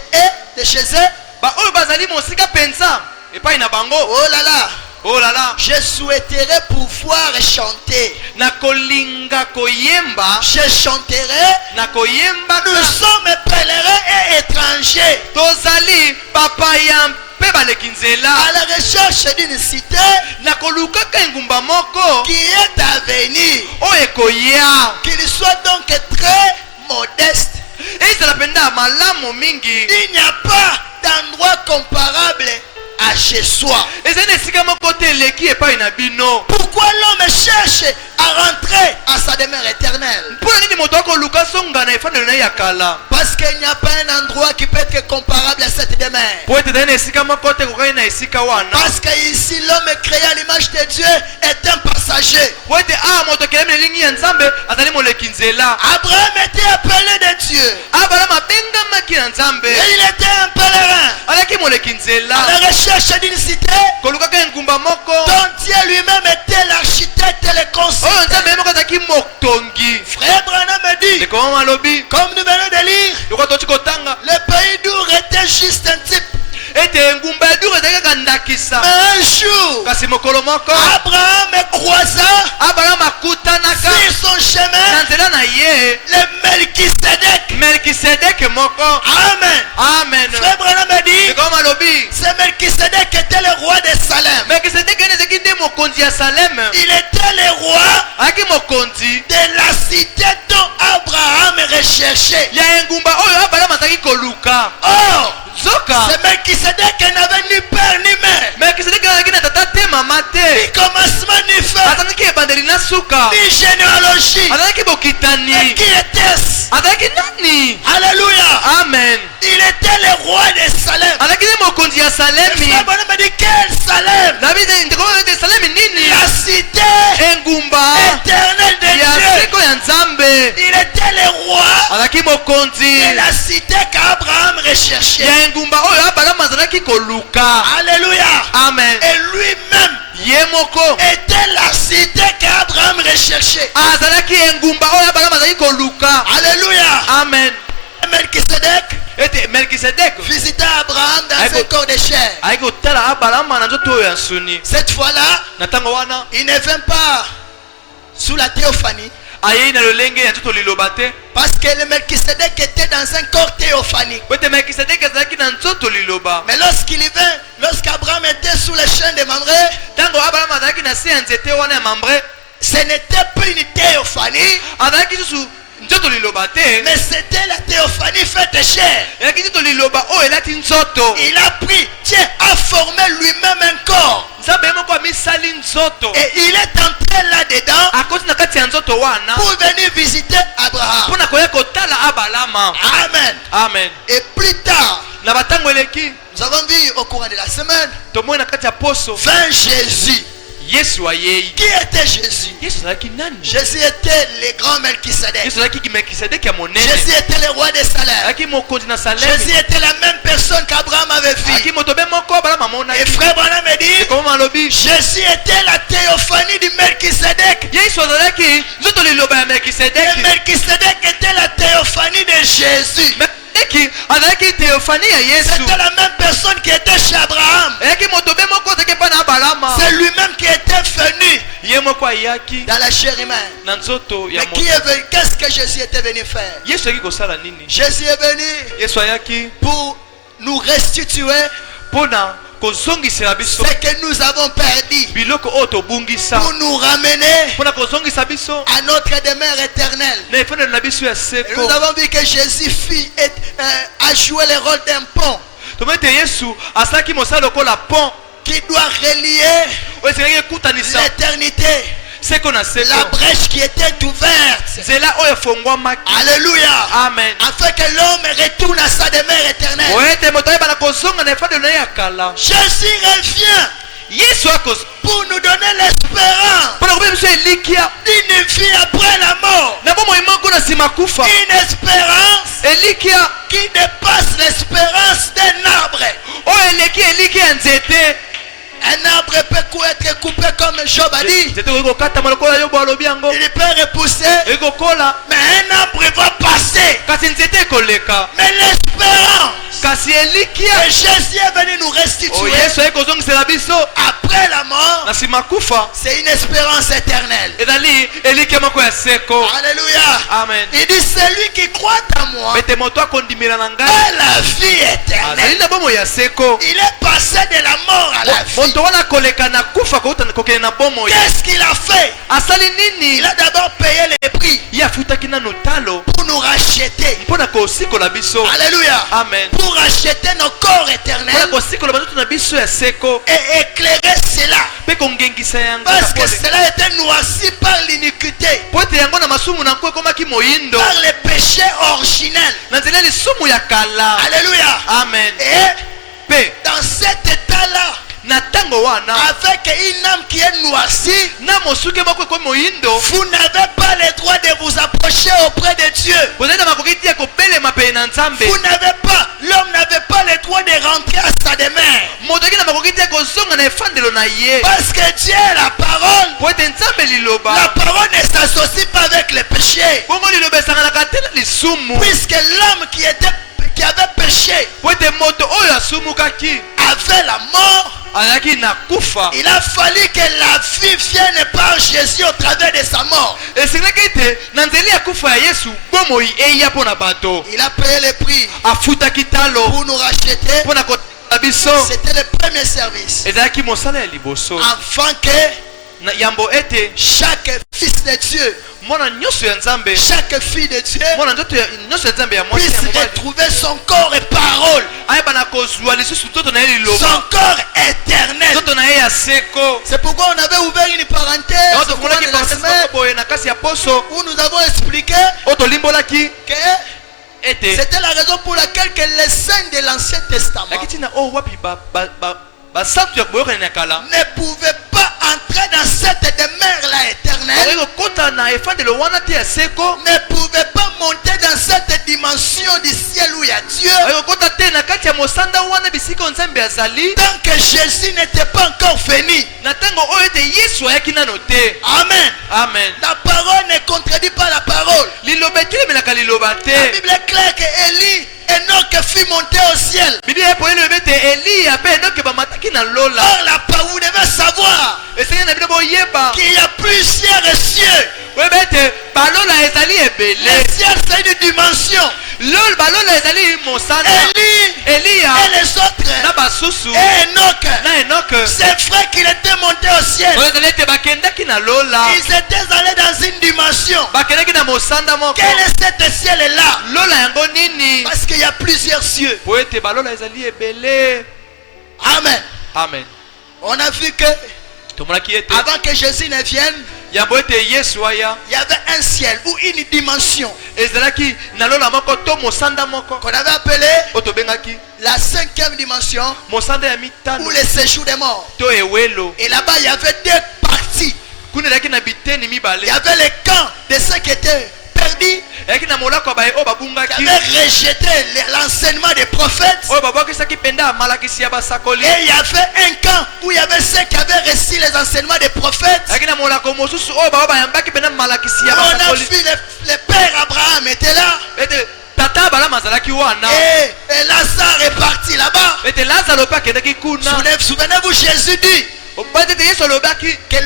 eux, Ba oyo bazali mosika pensa epai na bango. oh là là, Oh là là. je souhaiterais pouvoir chanter. Na kolinga koyemba. Je chanterai. Na koyemba. Nous sommes pèlerins et étrangers Tozali papa ya mpe baleki nzela. à la recherche d'une cité Na kolukaka engumba moko. qui est à venir. Oyo ekoya. Qu'il soit donc très modeste. Ezala penda malamu mingi. Il n'y a pas d'endroit comparable à chez soi. Ezali na esika moko te eleki epai na bino. Pourquoi l'homme cherche à rentrer à sa demeure éternelle? Mpona nini moto akoluka songa na efandelo na ye ya kala? Parce qu'il n'y a pas un endroit qui peut être comparable à cette demeure. Po ete ezali na esika moko te kokaki na esika wana. Parce que ici l'homme créé à l'image de Dieu est un passager. Po ete awa moto akelemi na elingi ya nzambe azali moleki nzela. Abraham était appelé de Dieu. Abraham abengamaki na nzambe. Et il était un pèlerin Alaki moleki à nzela. la recherche d'une cité Kolukaka engumba moko. dont Dieu lui-même était l'architecte et le Oyo constructeur. nzambe ye moko azalaki motongi. Frère Branham me dit, Ndeko mama alobi. comme nous venons de lire, Loko toti kotanga. le pays d'Our était juste un type. Ete engumba ya dure ezalaki kaka ndakisa. Mais un jour, Kasi mokolo moko. Abraham croisa Abraham akutanaka. sur son chemin Na nzela na ye. le Melchisedec. Melkisedeke moko. Amen. Amen. Frère Branham me dit, Ndeko mama alobi. c'est Melchisedec qui était le roi de Salem. Melkisedeke ene ezalaki nde mokonzi ya Salem. Il était le roi Azalaki mokonzi de la cité dont Abraham recherchait. ya engumba oyo Abraham azalaki koluka. Or, Zoka. c'est Melchisedec qui n'avait ni père ni mère, Melkisedeke azalaki na tata te mama ni te. commencement ni fin, Azalaki ebandeli na suka. ni généalogie. Azalaki Et bokitani. qui était-ce? Azalaki nani? Alléluia. Amen. Il était le roi de Salem. Azalaki nde mokonzi ya Et Salemi. Frère Branham me dit, quel Salem? Nabi ndeko de Salemi nini? La cité Engumba éternelle de ya Dieu. seko ya Nzambe. Il était le roi Azalaki mokonzi de la cité qu'Abraham recherchait. ya engumba oyo Abraham azalaki koluka. Alléluia. Amen. Et lui-même Ye moko était la cité qu'Abraham recherchait. azalaki engumba oyo Abraham azalaki koluka. Alléluia. Amen. Melchisedec Ete Melkisedek visita Abraham dans un corps de chair. ayaki kotala Abraham na nzoto oyo ya nsuni. Cette fois-là, Na ntango wana il ne vint pas sous la théophanie. ayei na lolenge ya nzoto liloba te. Parce que le Melchisedec était dans un corps théophanique. Po ete Melkisedek azalaki na nzoto liloba. Mais lorsqu'il y vint, lorsqu'Abraham était sous le champ de Mamré, Ntango Abraham azalaki na se ya nzete wana ya Mambre, ce n'était plus une théophanie, azalaki susu nzoto liloba te. mais c'était la théophanie faite chair. Elaki nzoto liloba oyo elati nzoto. Il a pris, Dieu a formé lui-même un corps. Nzambe ye moko amisali nzoto. Et il est entré là-dedans Akoti na kati ya nzoto wana pour venir visiter Abraham. mpona koya kotala Abalama. Amen. Amen. Et plus tard, Na batango eleki nous avons vu au courant de la semaine, tomoni na kati ya poso vint Jésus. Yesu ayei. Qui était Jésus? Yesu azalaki nani? Jésus était le grand Melchisedec. Yesu azalaki Melkisedeki ya monene. Jésus était le roi de Salem. Azalaki mokonzi na Salemi. Jésus était la même personne qu'Abraham avait vu. Azalaki moto be moko Abraham Et amonaki. frère Branham me dit, Ekoma malobi. Jésus était la théophanie du Melchisedec. Yesu azalaki nzoto liloba ya Et Melkisedeki. Melchisedec était la théophanie de Jésus. Melkisedeki azalaki teofani ya Yesu. C'était la même personne qui était chez Abraham. Azalaki moto be moko azalaki epai na Abalama. C'est lui-même qui était venu Ye moko ayaki dans la chair humaine. na nzoto ya Mais moto. qui est venu? Qu'est-ce que Jésus était venu faire? Yesu ayaki kosala nini? Jésus est venu Yesu ayaki pour nous restituer mpona kozongisela biso ce que nous avons perdu, biloko oyo tobungisa, pour nous ramener mpona kozongisa biso à notre demeure éternelle. na efandelo na biso ya Et seko. nous avons vu que Jésus a joué le rôle d'un pont. tomete yesu asalaki mosala lokola pont qui doit relier oyo esengaki ekutanisa l'éternité. ce qu'on a La brèche qui était ouverte. nzela oyo efongwamaki. Alléluia. Amen. Afin que l'homme retourne à sa demeure éternelle. oyo ete moto ayebana kozonga na efande na ye ya kala. Jésus revient yesu akoz pour nous donner l'espérance mpona kobe biso elikia d'une vie après la mort. na bomoi moko na nsima kufa. Une espérance elikia qui dépasse l'espérance d'un arbre. oyo eleki elikia ya nzete. Un arbre peut être coupé comme Job a dit. nzete okoki kokatama lokola yobo alobi yango. Il peut repousser, ekokola mais un arbre va passer. kasi nzete ekoleka. Mais l'espérance kasi elikia que Jésus est venu nous oyo restituer yesu ayi kozongisela biso après la mort, na nsima kufa c'est une espérance éternelle. ezali elikia moko ya seko. Alléluia. Amen. Il dit celui qui croit en moi ete moto akondimela na ngai a la vie azali éternelle. na bomoi ya seko. Il est passé de la mort à la vie. moto wana koleka na kufa kokende na bomoi. Qu'est-ce qu'il a fait? asali nini? Il a d'abord payé les prix ye afutaki nano talo pour nous racheter. mpona kosikola biso. Alléluia. Amen. Pour racheter nos corps mpona éternels kosikola banzoto na biso ya seko et éclairer cela. mpe kongengisa yango Parce que cela était noirci par l'iniquité, po ete yango na masumu na nko ekomaki moyindo par le péché originel. na nzela ya lisumu ya kala. Alléluia. Amen. Et mpe dans cet état-là, na ntango wana avec une âme qui est noircie, na mosuke moko ekomi moyindo vous n'avez pas le droit de vous approcher auprès de Dieu. bozali na makoki te ya kobelema pene na nzambe. Vous n'avez pas, l'homme n'avait pas le droit de rentrer à sa demeure. moto aki na makoki te ya kozonga na efandelo na ye Parce que Dieu est la parole. po ete nzambe La liloba parole ne s'associe pas avec le péché. bongo liloba esanganaka te na lisumu Puisque l'homme qui avait péché po ete moto oyo asumukaki avait la mort, azalaki na kufa. il a fallu que la vie vienne par Jésus au travers de sa mort. esengaki ete na nzela ya kufa ya yesu bomoi eya mpo na bato. Il a payé le prix afutaki talo pour nous racheter. mpo na kotala biso. C'était le premier service. ezalaki mosala ya liboso Afin que na yambo ete chaque fils de Dieu, mwana nyonso ya nzambe chaque fille de Dieu mwana nyonso ya nzambe ya mwasi puisse ya mobali retrouver son corps et parole, ayebana kozwa lisusu nzoto na ye liloba son corps éternel. nzoto na ye ya seko. C'est pourquoi on avait ouvert une parenthèse yango au cours tofunaki de la parenthèse semaine moko boye na kasi ya poso où nous avons expliqué oyo tolimbolaki que ete c'était la raison pour laquelle que les saints de l'Ancien Testament yaki ntina oyo wapi basantu ya boyokani na kala ne pouvaient pas entrer dans cette demeure-là okoki éternelle, kokota na efandelo wana te ya seko, ne pouvaient pas monter dans cette dimension du ciel où il y a Dieu, okoki kokota te na kati ya mosanda wana bisika nzambe azali tant que Jésus n'était pas encore venu. na ntango oyo ete yesu ayaki nano te. Amen. Amen. La parole ne contredit pas la parole. liloba etelemelaka liloba La te. Bible est claire que Élie, Enoch fut monté au ciel. biblia epoyeli lobi ete eliya mpe enoke bamataki na lola. Or, vous devez savoir esengeli na bino boyeba qu'il y a plusieurs cieux. oyebi ete balola ezali Le ebele. ciel, c'est une dimension. balola ezali mosanda. Élie eliya et les autres, na basusu et Enoch, na enoke c'est vrai qu'il était monté au ciel. oyo ezali ete bakendaki na lola, Ils étaient allés dans une dimension. bakendaki na mosanda moko. Quel est cet ciel-là? lola yango nini? Parce qu'il y a plusieurs cieux. po ete balola ezali ebele. Amen. Amen. On a vu que tomonaki ete avant que Jésus ne vienne, yambo ete yesu aya il y avait un ciel ou une dimension ezalaki na lola moko to mosanda moko qu'on avait appelé oyo tobengaki la 5e dimension mosanda ya ou mitano le séjour des morts. to ewelo. Et là-bas, il y avait deux parties. kuna ezalaki na biteni Il mibale. y avait le camp de ceux qui étaient perdus, ezalaki na molako ya baye oyo qui babungaki, avaient rejeté l'enseignement des prophètes. oyo babwakisaki mpenza ya malakisi ya basakoli. Et il y avait un camp où il y avait ceux qui avaient reçu les enseignements des prophètes. ezalaki na molako mosusu oyo bao bayambaki mpenza malakisi ya On a basakoli. vu le père Abraham était là. ete tata abalama azalaki wana, Et Lazare est parti là-bas. ete lazaro mpe akendaki kuna. Souvenez-vous, Jésus dit obati ete yesu alobaki que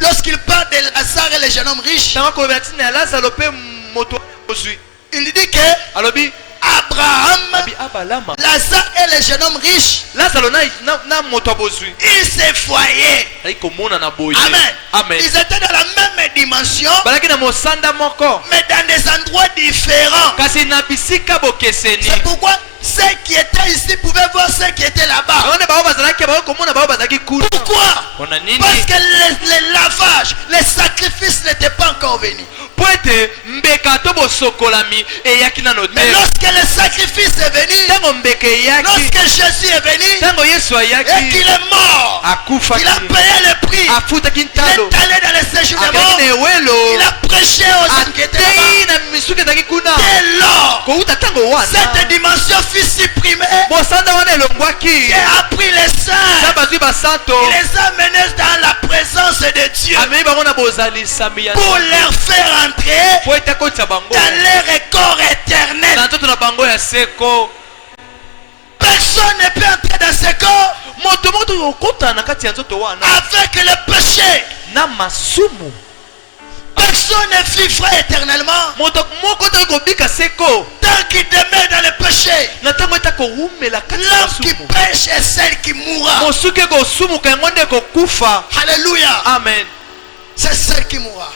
lorsqu'il parle de Lazare et le jeune homme riche, ntango akolobela ntina ya lazaro mpe moto ozwi, il dit que alobi Abraham, abi abalama Lazare et le jeune homme riche, lazaro na moto abozwi ils se voyaient. ali komona na boye. Amen. Amen. Ils étaient dans la même dimension, balaki na mosanda moko mais dans des endroits différents. kasi na bisika bokeseni. C'est pourquoi ceux qui étaient ici pouvaient voir ceux Pourquoi? Parce que les lavages, les sacrifices n'étaient pas encore venus. Mais lorsque le sacrifice est venu, lorsque Jésus est venu et qu'il est mort, il a payé le prix, il est allé dans le séjour des morts, il a prêché aux hommes qui étaient là-bas. Dès lors, cette dimension fut supprimée. Qui a pris les saints, il les a menés dans la présence de Dieu pour leur faire entrer dans leur corps éternel. Personne ne peut entrer dans ce corps avec le péché. Personne ne vivra éternellement tant qu'il demeure dans le péché. L'homme qui pêche est celle qui mourra. Alléluia. Amen. C'est celle qui mourra.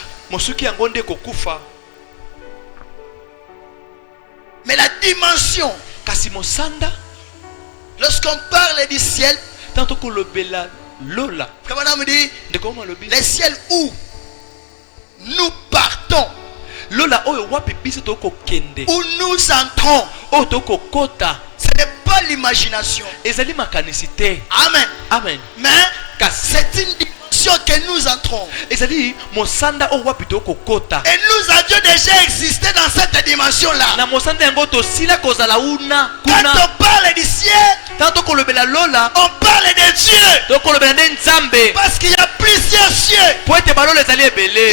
Mais la dimension, lorsqu'on parle du ciel, comment on me dit, le ciel où nous partons, où nous entrons, ce n'est pas l'imagination. Amen. Amen. Mais c'est une dimension que nous entrons. Et nous avions déjà existé dans cette dimension-là. Quand on parle du ciel, on parle de Dieu. Parce qu'il y a plusieurs cieux. Il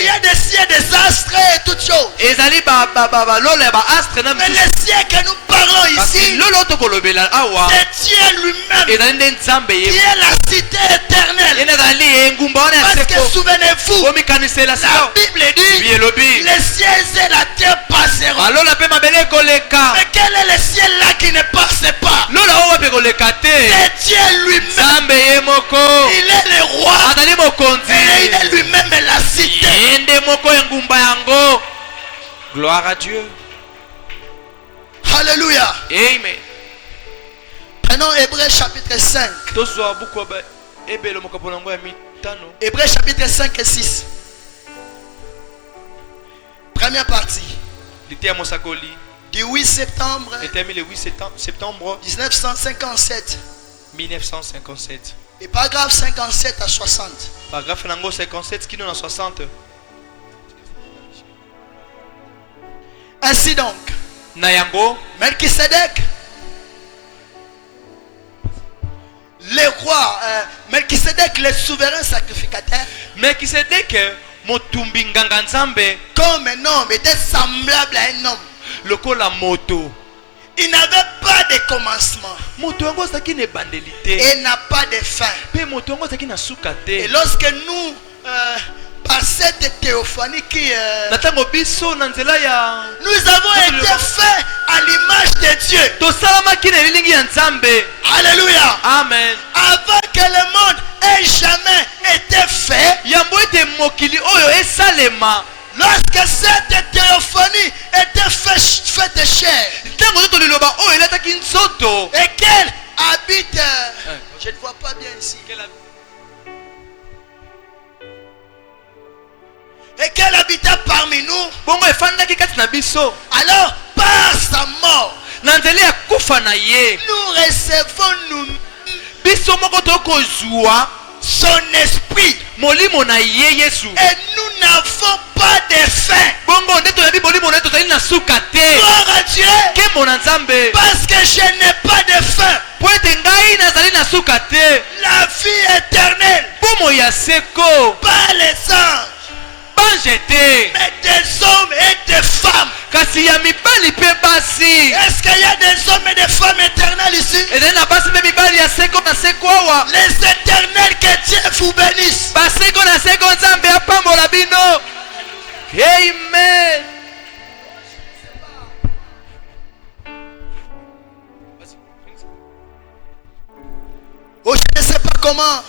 y a des cieux, des astres et toutes choses. Mais le ciel que nous parlons ici, c'est Dieu lui-même qui est la cité éternelle. Parce que souvenez-vous, la Bible dit, les cieux et la terre passeront. Mais quel est le ciel là qui ne passe pas? C'est Dieu lui-même. Il est le roi. Et il est lui-même la cité. Gloire à Dieu. Alléluia. Amen. Prenons Hébreux chapitre 5. Hébreux chapitre 5 et 6. Première partie. Du 8 septembre 1957. Et paragraphe 57 à 60. Paragraphe 57 qui nous en 60. Ainsi donc, Melchisedec, le roi, Melchisedec, le souverain sacrificateur, comme un homme, était semblable à un homme. Il n'avait pas de commencement et n'a pas de fin. Et lorsque nous, par cette théophanie qui nous avons été faits à l'image de Dieu. Alléluia. Amen. Avant que le monde ait jamais été fait, lorsque cette théophanie était faite chair et qu'elle habite, je ne vois pas bien ici, et qu'elle habitait parmi nous, alors par sa mort, nous recevons son esprit, et nous n'avons pas de fin. Gloire à Dieu, parce que je n'ai pas de fin. La vie éternelle, pas les anges, mais des hommes et des femmes. Est-ce qu'il y a des hommes et des femmes éternels ici? Les éternels, que Dieu vous bénisse. Amen. Oh, je ne sais pas comment.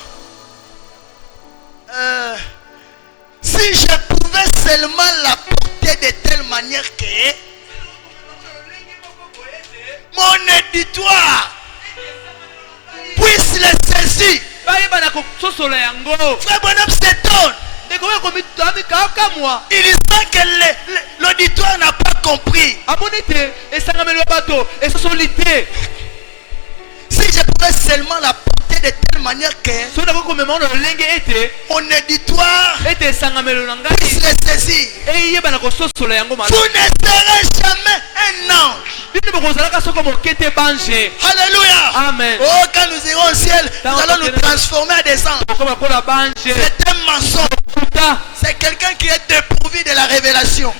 Si je pouvais seulement la porter de telle manière que mon éditoire puisse le saisir Jésus. Frère Branham s'étonne. Il sent que l'auditoire n'a pas compris. Si je pouvais seulement la porter de telle manière que mon auditoire puisse le saisir. Vous ne serez jamais un ange. Alléluia. Amen. Oh, quand nous irons au ciel, nous allons nous transformer en des anges. C'est un mensonge. C'est quelqu'un qui est dépourvu de la révélation.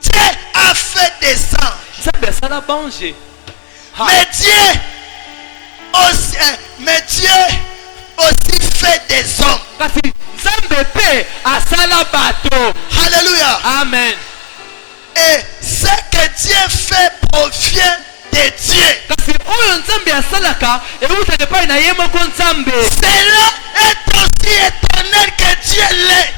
Dieu a fait des anges. Mais Dieu aussi fait des hommes. Alléluia. Amen. Et ce que Dieu fait provient de Dieu. Cela est aussi éternel que Dieu l'est.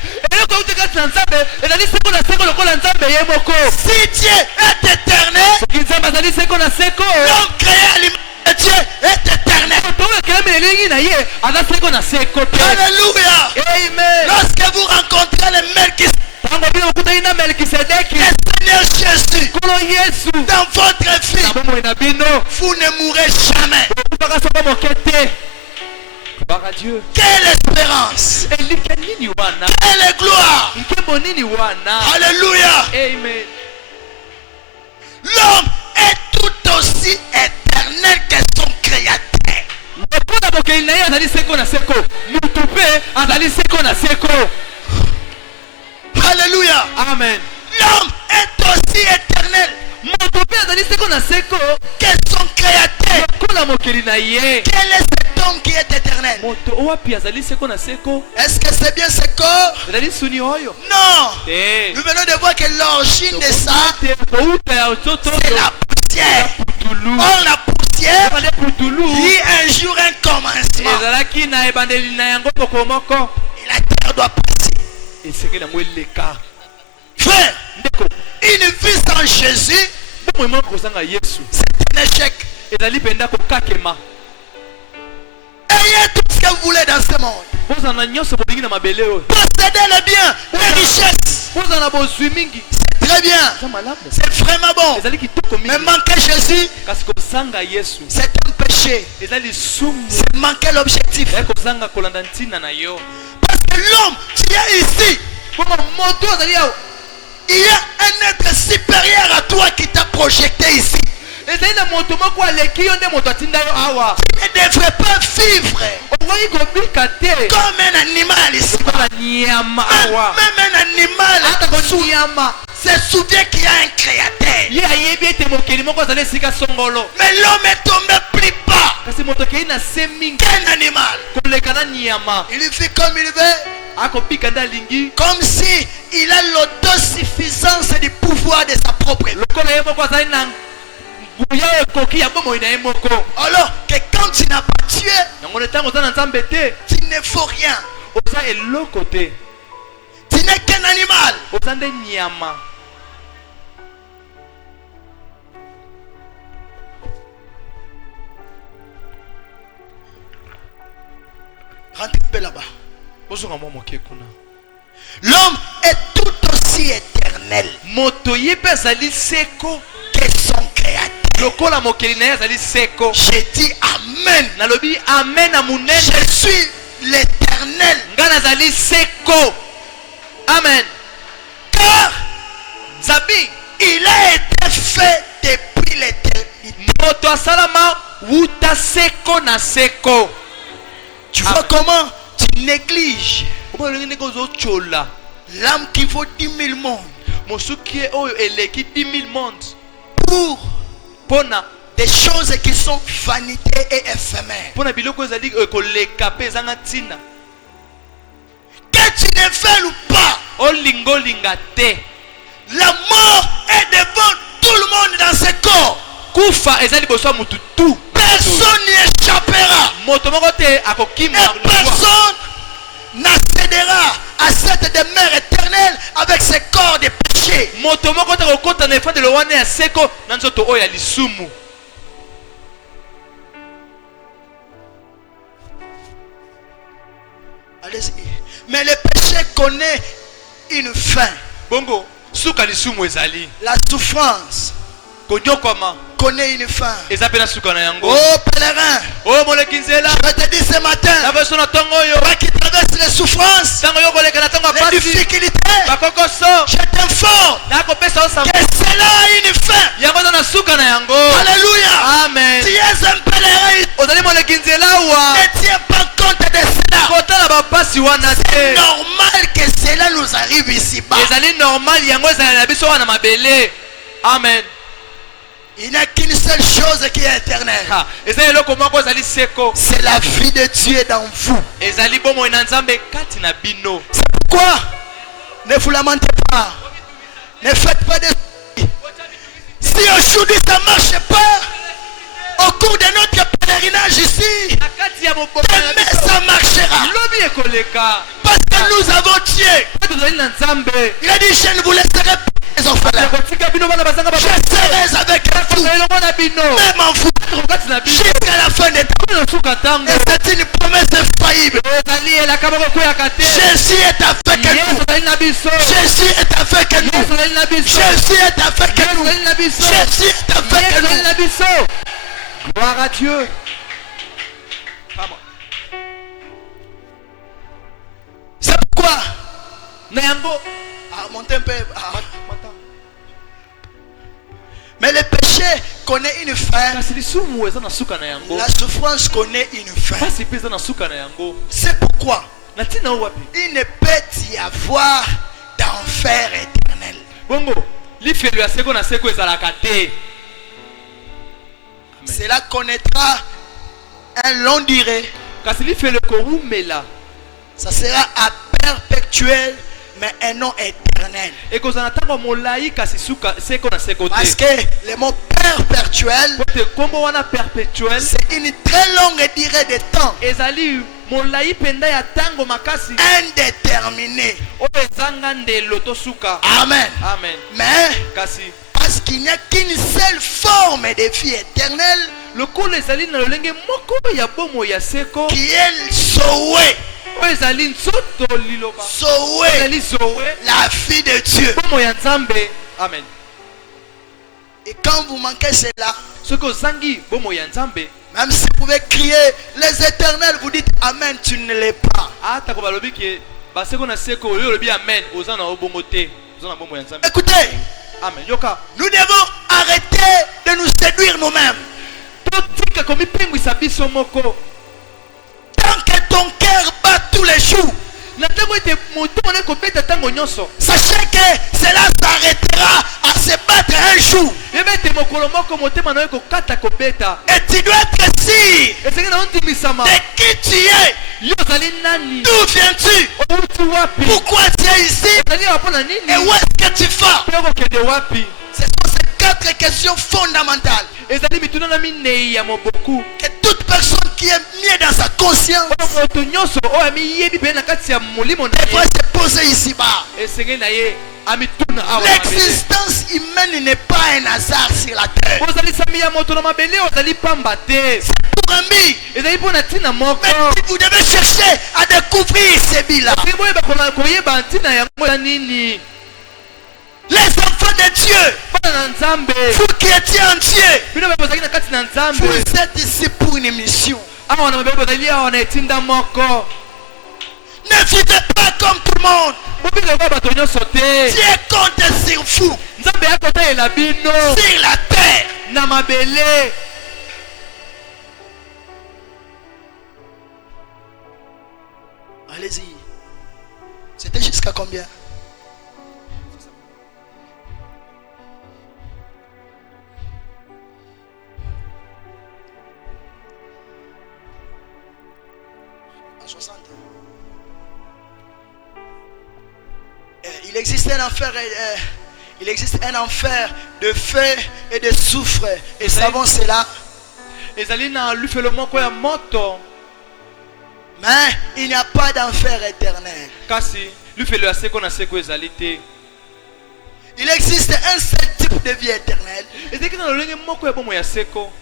Si Dieu est éternel, l'homme créé à l'image de Dieu est éternel. Alléluia. Amen. Lorsque vous rencontrez le Melchisédek, le Seigneur Jésus, dans votre vie, vous ne mourrez jamais. Quelle espérance, quelle gloire. Alléluia. Amen. L'homme est tout aussi éternel que son créateur. Alléluia. Amen. L'homme est aussi éternel que son créateur. Quel est cet homme qui est éternel? Est-ce que c'est bien ce corps? Non. Nous venons de voir que l'origine de ça, c'est la poussière. Or la poussière dit un jour un commencement. Et la terre doit passer. Frère, une vie sans Jésus, c'est un échec. Ayez tout ce que vous voulez dans ce monde. Possédez le bien, les richesses. C'est très bien. C'est vraiment bon. Mais manquer Jésus, c'est un péché. C'est manquer l'objectif. Parce que l'homme qui est ici, il y a un être supérieur à toi qui t'a projeté ici. Tu ne devrais pas vivre comme un animal ici. Même un animal se souvient qu'il y a un créateur. Mais l'homme est tombé plus bas qu'un animal. Il vit comme il veut. Comme si il a l'autosuffisance du pouvoir de sa propre vie. Alors que quand tu n'as pas tué, tu ne faut rien. Tu n'es qu'un animal. Rentre un peu là-bas. L'homme est tout aussi éternel que son créateur. J'ai dit Amen. Je suis l'éternel. Amen. Car il a été fait depuis l'éternité. Tu vois comment tu négliges l'âme qui vaut 10 000 mondes pour des choses qui sont vanité et éphémères. Que tu ne veuilles ou pas, la mort est devant tout le monde dans ce corps. Personne n'y échappera. Et personne n'accédera à cette demeure éternelle avec ce corps de péché. Allez-y. Mais le péché connaît une fin. Bongo, suka lisumu ezali. La souffrance connaît une fin. Oh pèlerin, je vais te dire ce matin, toi qui traverses les souffrances, les difficultés, je t'informe que cela a une fin. Alléluia. Amen. Tu es un pèlerin, ne tiens pas compte de cela. C'est normal que cela nous arrive ici-bas. Amen. Il n'y a qu'une seule chose qui est éternelle. C'est la vie de Dieu dans vous. C'est pourquoi ne vous lamentez pas. Ne faites pas de soucis. Si aujourd'hui ça ne marche pas, au cours de notre pèlerinage ici, demain ça marchera. Parce que nous avons Dieu. Il a dit, je ne vous laisserai pas les orphelins. Je serai avec vous, même en vous, jusqu'à la fin des temps. Et c'est une promesse infaillible. Jésus est avec nous. Jésus est avec nous. Jésus est avec nous. Jésus est avec nous. Gloire à Dieu. C'est pourquoi montez un peu. Mais le péché connaît une fin. La souffrance connaît une fin. C'est pourquoi il ne peut y avoir d'enfer éternel. Cela connaîtra un long durée. Ça sera à perpétuel, mais un nom éternel. Parce que le mot perpétuel, c'est une très longue durée de temps. Indéterminé. Amen. Amen. Mais parce qu'il n'y a qu'une seule forme de vie éternelle, qui est Zoé. La vie de Dieu. Amen. Et quand vous manquez cela, même si vous pouvez crier les éternels, vous dites Amen, tu ne l'es pas. Écoutez, nous devons arrêter de nous séduire nous-mêmes. Tant que ton cœur bat tous les jours, sachez que cela s'arrêtera à se battre un jour. Et tu dois être sûr de qui tu es. D'où viens-tu? Pourquoi tu es ici? Et où est-ce que tu vas? Ce sont ces 4 questions fondamentales que toute personne qui est mieux dans sa conscience devrait se poser ici-bas. L'existence humaine n'est pas un hasard sur la terre. C'est pour un but. Mais vous devez chercher à découvrir ces buts-là. Les enfants de Dieu, vous qui étiez en Dieu, vous êtes ici pour une mission. Ne vivez pas comme tout le monde. Dieu compte sur vous, sur la terre. Allez-y. C'était jusqu'à combien? Il existe un enfer de feu et de soufre. Et nous savons cela. Mais il n'y a pas d'enfer éternel. Il existe un seul type de vie éternelle.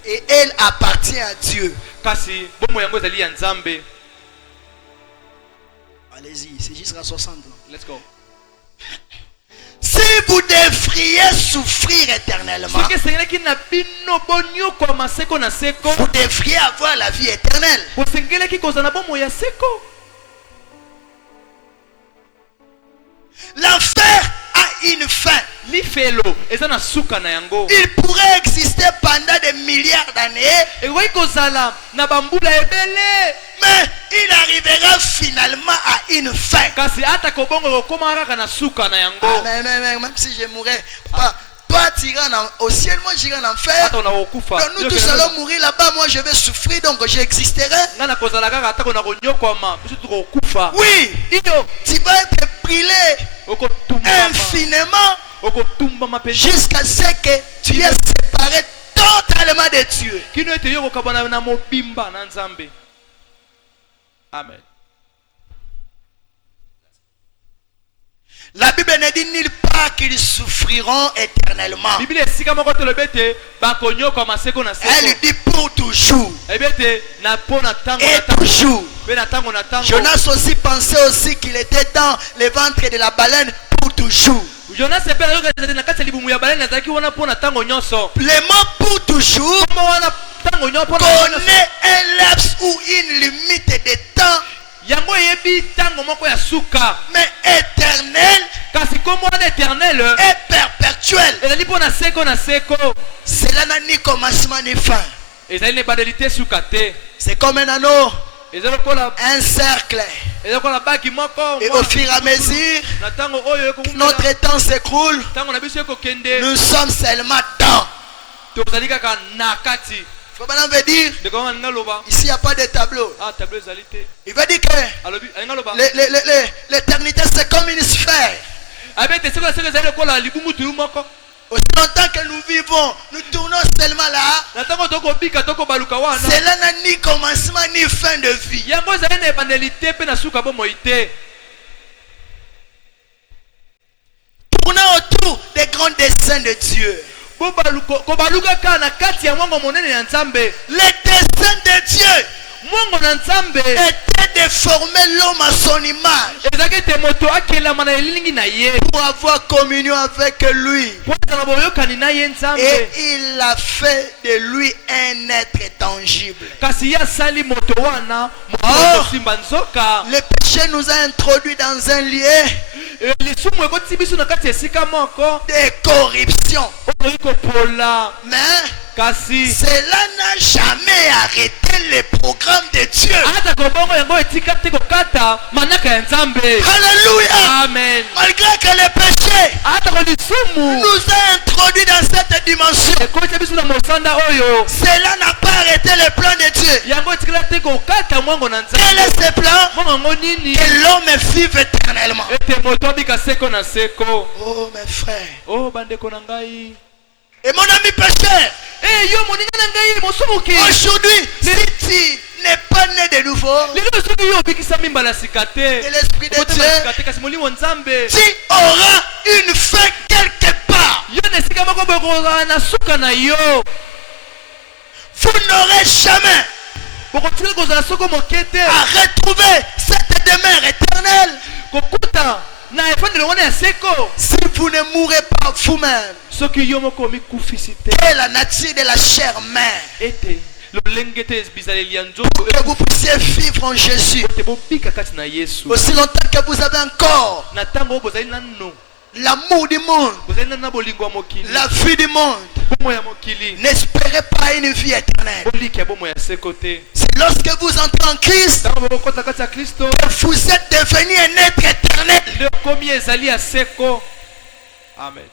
Et elle appartient à Dieu. Allez-y, c'est jusqu'à 60 ans. Let's go. Si vous devriez souffrir éternellement, vous devriez avoir la vie éternelle. L'enfer a une fin. Il pourrait exister pendant des milliards d'années, mais il arrivera finalement à une fin. Même si je mourrais, toi tu iras au ciel, moi j'irai en enfer. Donc nous tous allons mourir là-bas, moi je vais souffrir, donc j'existerai. Oui, tu vas être brûlé infiniment jusqu'à ce que tu es séparé totalement de Dieu. Amen. La Bible ne dit nulle part qu'ils souffriront éternellement. Elle dit pour toujours. Et toujours. Jonas aussi pensait aussi qu'il était dans le ventre de la baleine pour toujours. Le mot pour toujours connaît un laps ou une limite de temps, mais éternel et perpétuel. Cela n'a ni commencement ni fin. C'est comme un anneau, un cercle. Et au fur et à mesure, notre temps s'écroule. Nous sommes seulement temps. Faut maintenant veut dire, ici il n'y a pas de tableau. Il veut dire que l'éternité c'est comme une sphère. Aussi longtemps que nous vivons, nous tournons seulement là. Cela n'a ni commencement ni fin de vie. Tournons autour des grands desseins de Dieu. Les desseins de Dieu était de former l'homme à son image pour avoir communion avec lui, et il a fait de lui un être tangible. Le péché nous a introduits dans un lieu de corruption, mais cela n'a jamais arrêté le programme de Dieu. Alléluia. Amen. Malgré que le péché nous a introduits dans cette dimension, cela n'a pas arrêté le plan de Dieu. Quel est ce plan? Que l'homme vive éternellement. Oh mes frères. Et mon ami pécheur, aujourd'hui, si tu n'es pas né de nouveau, et l'Esprit de Dieu, tu auras une fin quelque part. Vous n'aurez jamais à retrouver cette demeure éternelle si vous ne mourrez pas vous-même. Et la nature de la chair mère, pour que vous puissiez vivre en Jésus aussi longtemps que vous avez encore l'amour du monde, la vie du monde. N'espérez pas une vie éternelle. C'est lorsque vous entrez en Christ que vous êtes devenu un être éternel. Amen.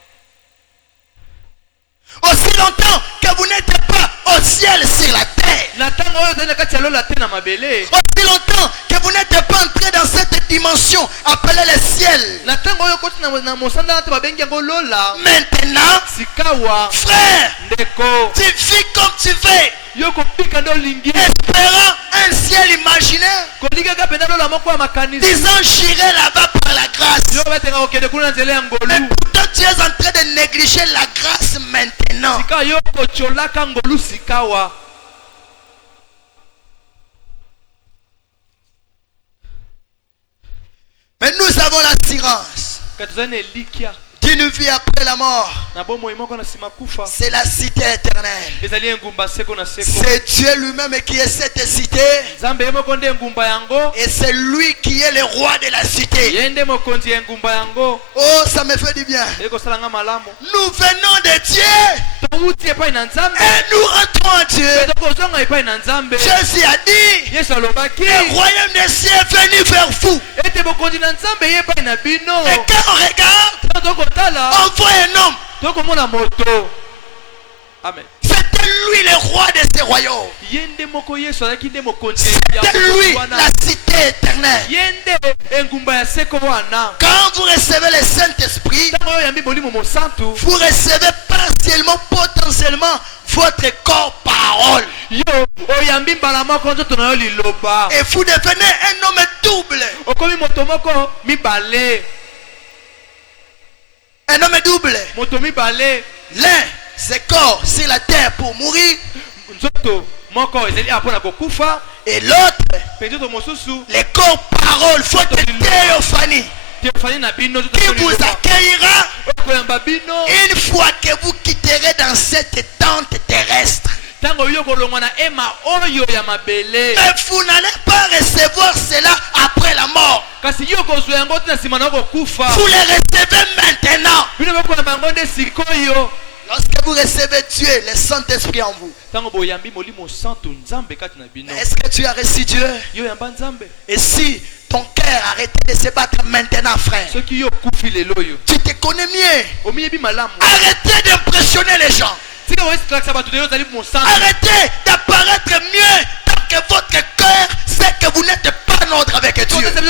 Aussi longtemps que vous n'êtes pas au ciel sur la terre, aussi longtemps que vous n'êtes pas entré dans cette dimension appelée le ciel, maintenant, frère, tu vis comme tu veux, espérant un ciel imaginaire, disant j'irai là-bas par la grâce. Mais pourtant tu es en train de négliger la grâce maintenant. Mais nous avons l'assurance d'une vie après la mort. C'est la cité éternelle. C'est Dieu lui-même qui est cette cité. Et c'est lui qui est le roi de la cité. Oh, ça me fait du bien. Nous venons de Dieu. Et nous rentrons en Dieu. Jésus a dit, le royaume des cieux est venu vers vous. Et quand on regarde, on voit un homme. Amen. C'était lui le roi de ce royaume. C'était lui la cité éternelle. Quand vous recevez le Saint-Esprit, vous recevez partiellement, potentiellement votre corps parole. Et vous devenez un homme double. Un homme double. L'un, c'est corps sur la terre pour mourir. Et l'autre, le corps parole, votre théophanie, qui vous accueillera une fois que vous quitterez dans cette tente terrestre. Mais vous n'allez pas recevoir cela après la mort. Vous les recevez maintenant. Lorsque vous recevez Dieu, le Saint-Esprit en vous. Est-ce que tu as reçu Dieu? Et si ton cœur arrête de se battre maintenant, frère, tu te connais mieux. Arrêtez d'impressionner les gens. Arrêtez d'apparaître mieux tant que votre cœur sait que vous n'êtes pas en ordre avec Dieu. Lorsque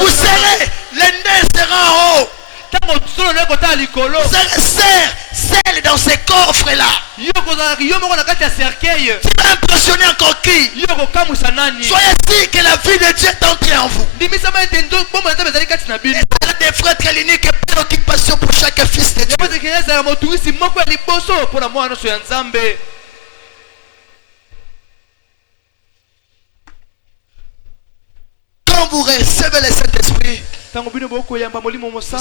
vous serez, les nez seront en haut. Vous serez celle dans ces coffres-là. Tu vas impressionner encore qui? Soyez sûr que la vie de Dieu est entrée en vous. Et ça devrait être l'unique préoccupation pour chaque fils de Dieu. Quand vous recevez le Saint-Esprit, vous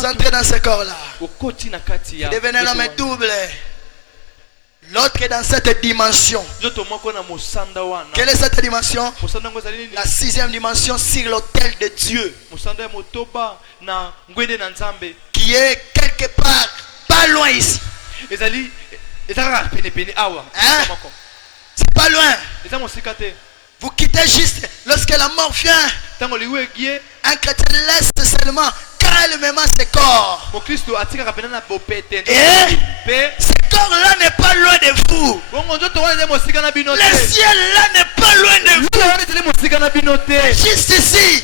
entrez dans ce corps-là. Vous devenez un homme double. L'autre est dans cette dimension. Quelle est cette dimension? La 6e dimension sur l'autel de Dieu, qui est quelque part pas loin ici. Hein? C'est pas loin. Vous quittez juste lorsque la mort vient. Un chrétien laisse seulement calmement ses corps. Et ce corps-là n'est pas loin de vous. Le ciel là n'est pas loin de vous. Juste ici.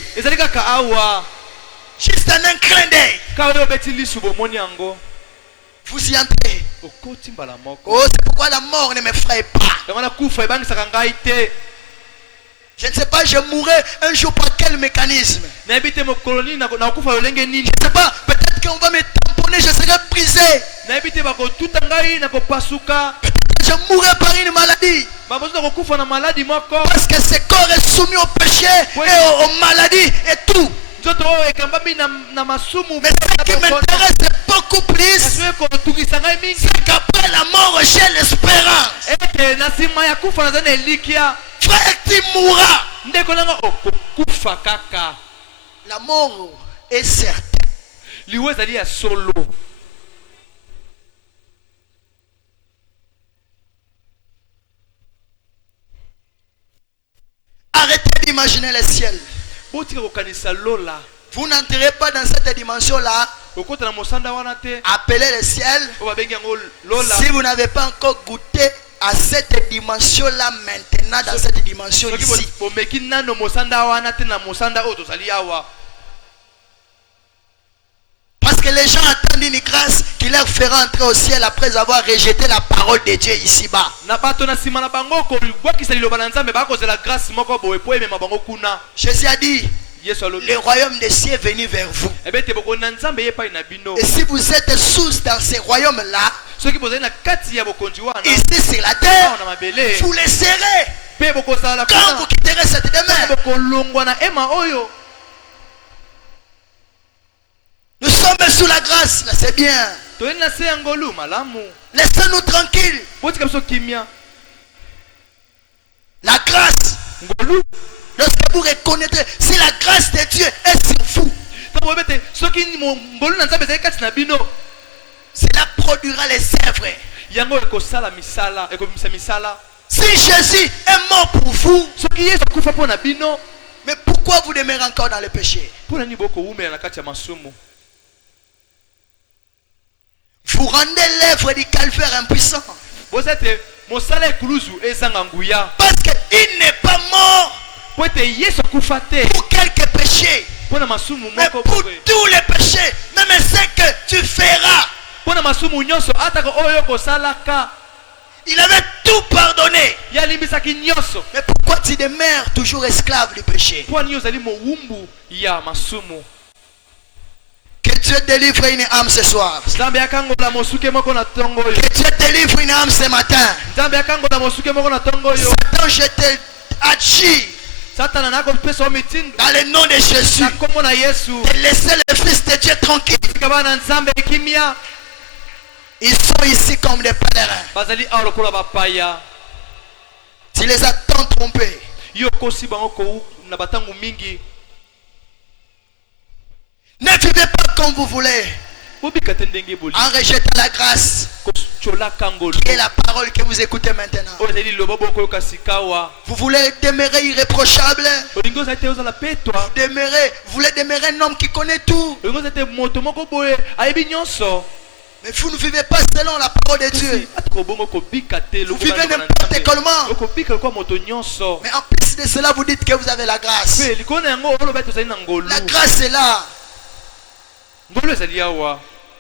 Juste en un clin d'œil. Vous y entrez. Oh, c'est pourquoi la mort ne m'effraie pas. Je ne sais pas, je mourrai un jour par quel mécanisme. Je ne sais pas, peut-être qu'on va me tamponner, je serai brisé. Peut-être que je mourrai par une maladie. Parce que ce corps est soumis au péché et aux maladies et tout. Mais ce qui m'intéresse beaucoup plus, c'est qu'après la mort, j'ai l'espérance. Frère, tu mourras. La mort est certaine. Arrêtez d'imaginer le ciel. Vous n'entrez pas dans cette dimension-là. Appelez le ciel. Si vous n'avez pas encore goûté à cette dimension-là maintenant, dans cette dimension ici. Parce que les gens attendent une grâce qui leur fera entrer au ciel après avoir rejeté la parole de Dieu ici-bas. Jésus a dit, le royaume des cieux est venu vers vous. Et si vous êtes sous dans ce royaume-là, ici c'est la terre, vous le serez. Quand vous quitterez cette demeure, nous sommes sous la grâce, là c'est bien. Laissez-nous tranquilles. La grâce, lorsque vous reconnaîtrez, si la grâce de Dieu est sur vous, cela produira les œuvres. Si Jésus est mort pour vous, mais pourquoi vous demeurez encore dans le péché? Vous rendez l'œuvre du calvaire impuissant. Parce qu'il n'est pas mort pour quelques péchés, mais pour tous les péchés, même ce que tu feras. Il avait tout pardonné. Mais pourquoi tu demeures toujours esclave du péché? Que Dieu délivre une âme ce soir. Que Dieu délivre une âme ce matin. Satan, je te agis dans le nom de Jésus. De laisser le Fils de Dieu tranquille. Ils sont ici comme des pèlerins. Tu les as tant trompés. Ne vivez pas comme vous voulez, en rejetant la grâce qui est la parole que vous écoutez maintenant. Vous voulez demeurer irréprochable. Vous voulez demeurer un homme qui connaît tout. Mais vous ne vivez pas selon la parole de Dieu. Vous vivez n'importe comment. Mais en plus de cela, vous dites que vous avez la grâce. La grâce est là.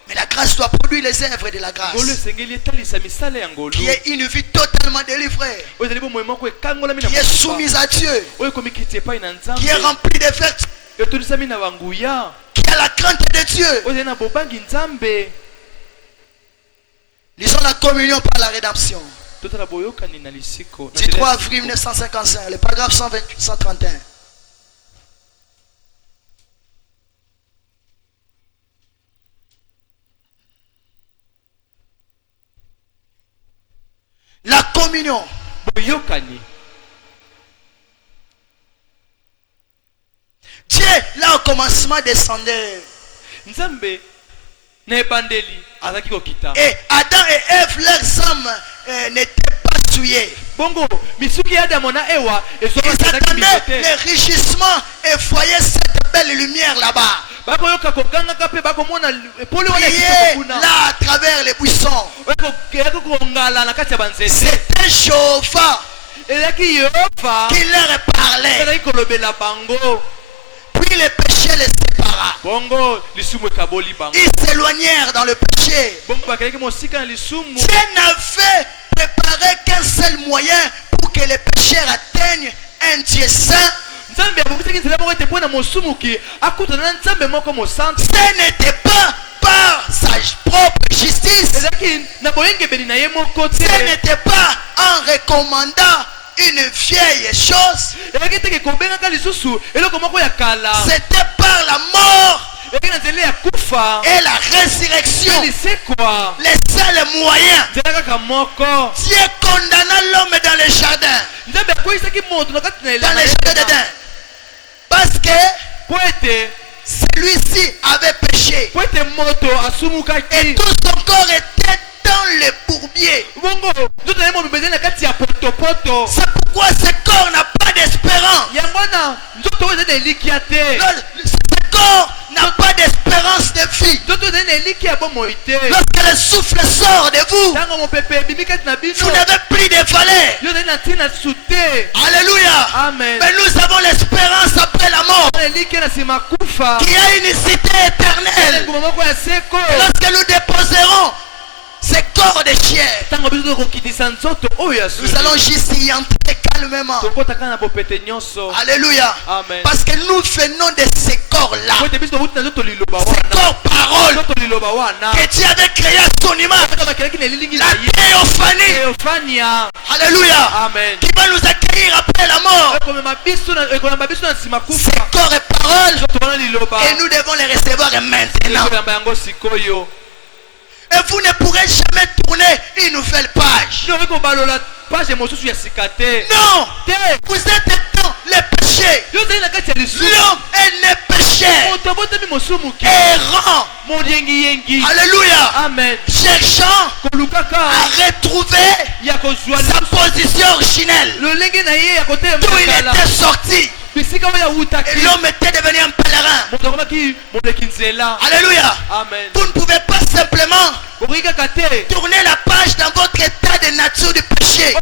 Mais la grâce doit produire les œuvres de la grâce. Qui est une vie totalement délivrée. Qui est soumise à Dieu. Qui est remplie de vertus. Qui a la crainte de Dieu. Lisons la communion par la rédemption. Du 3 avril 1955, le paragraphe 131. La communion. Dieu, là au commencement, descendait. Et Adam et Ève, leurs âmes n'étaient pas souillées. Ils attendaient les richissements et voyaient cette belle lumière là-bas. Là à travers les buissons. C'était Jéhovah qui leur parlait. Puis les péchés les sépara. Ils s'éloignèrent dans le péché. Dieu n'avait préparé qu'un seul moyen pour que les pécheurs atteignent un Dieu saint. Ce n'était pas par sa propre justice. Ce n'était pas en recommandant une vieille chose. C'était par la mort et la résurrection, les seuls moyens. Dieu condamna l'homme dans le jardin. Dans le jardin d'Éden. Parce que celui-ci avait péché. Et tout son corps était dans le bourbier. C'est pourquoi ce corps n'a pas d'espérance. Ce corps n'a pas d'espérance de vie. Lorsque le souffle sort de vous, vous n'avez plus de valeur. Alléluia. Amen. Mais nous avons l'espérance après la mort, qui a une cité éternelle. Et lorsque nous déposerons ces corps de chair, nous allons juste y entrer calmement. Alléluia. Amen. Parce que nous venons de ces corps-là. Ces corps paroles que Dieu avait créé à son image. La théophanie. Alléluia. Amen. Qui va nous accueillir après la mort. Ces corps et paroles. Et nous devons les recevoir maintenant. Et vous ne pourrez jamais tourner une nouvelle page. Non. Vous êtes dans les péchés. L'homme est né péché. Errant. Alléluia. Amen. Cherchant à retrouver sa position originelle. D'où il était sorti. Et l'homme était devenu un pèlerin. Alléluia. Amen. Vous ne pouvez pas simplement tourner la page dans votre état de nature du péché. Vous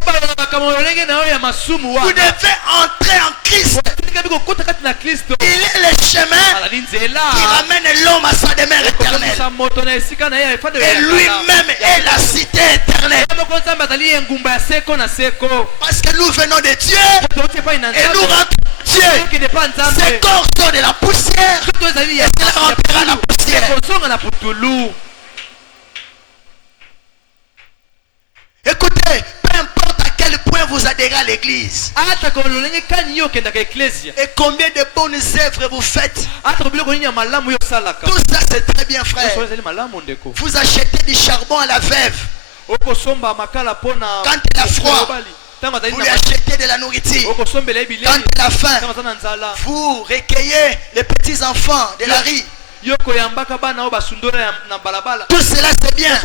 devez entrer en Christ. Il est le chemin qui ramène l'homme à sa demeure éternelle. Et lui-même est la cité éternelle. Parce que nous venons de Dieu et nous rentrons Dieu. Ces corps sont de la poussière et cela remplira la poussière. Écoutez, peu importe à quel point vous adhérez à l'église et combien de bonnes œuvres vous faites, tout ça c'est très bien, frère. Vous achetez du charbon à la veuve quand elle a froid. Vous lui achetez de la nourriture quand elle a faim. Vous recueillez les petits enfants de la rue. Tout cela c'est bien.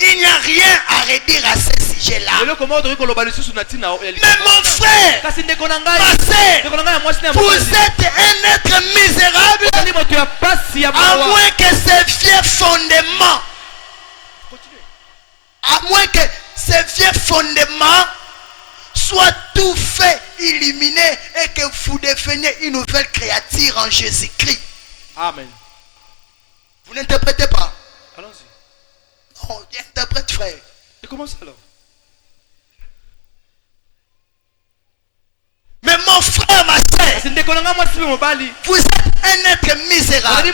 Il n'y a rien à redire à ce sujet-là. Mais mon frère, ma sœur, vous êtes un être misérable à moins que ces vieux fondements, soient tout fait éliminer et que vous deveniez une nouvelle créature en Jésus-Christ. Amen. Vous n'interprétez pas? Allons-y. Non, interprète, frère. Et comment ça alors? Mais mon frère, ma soeur, vous êtes un être misérable.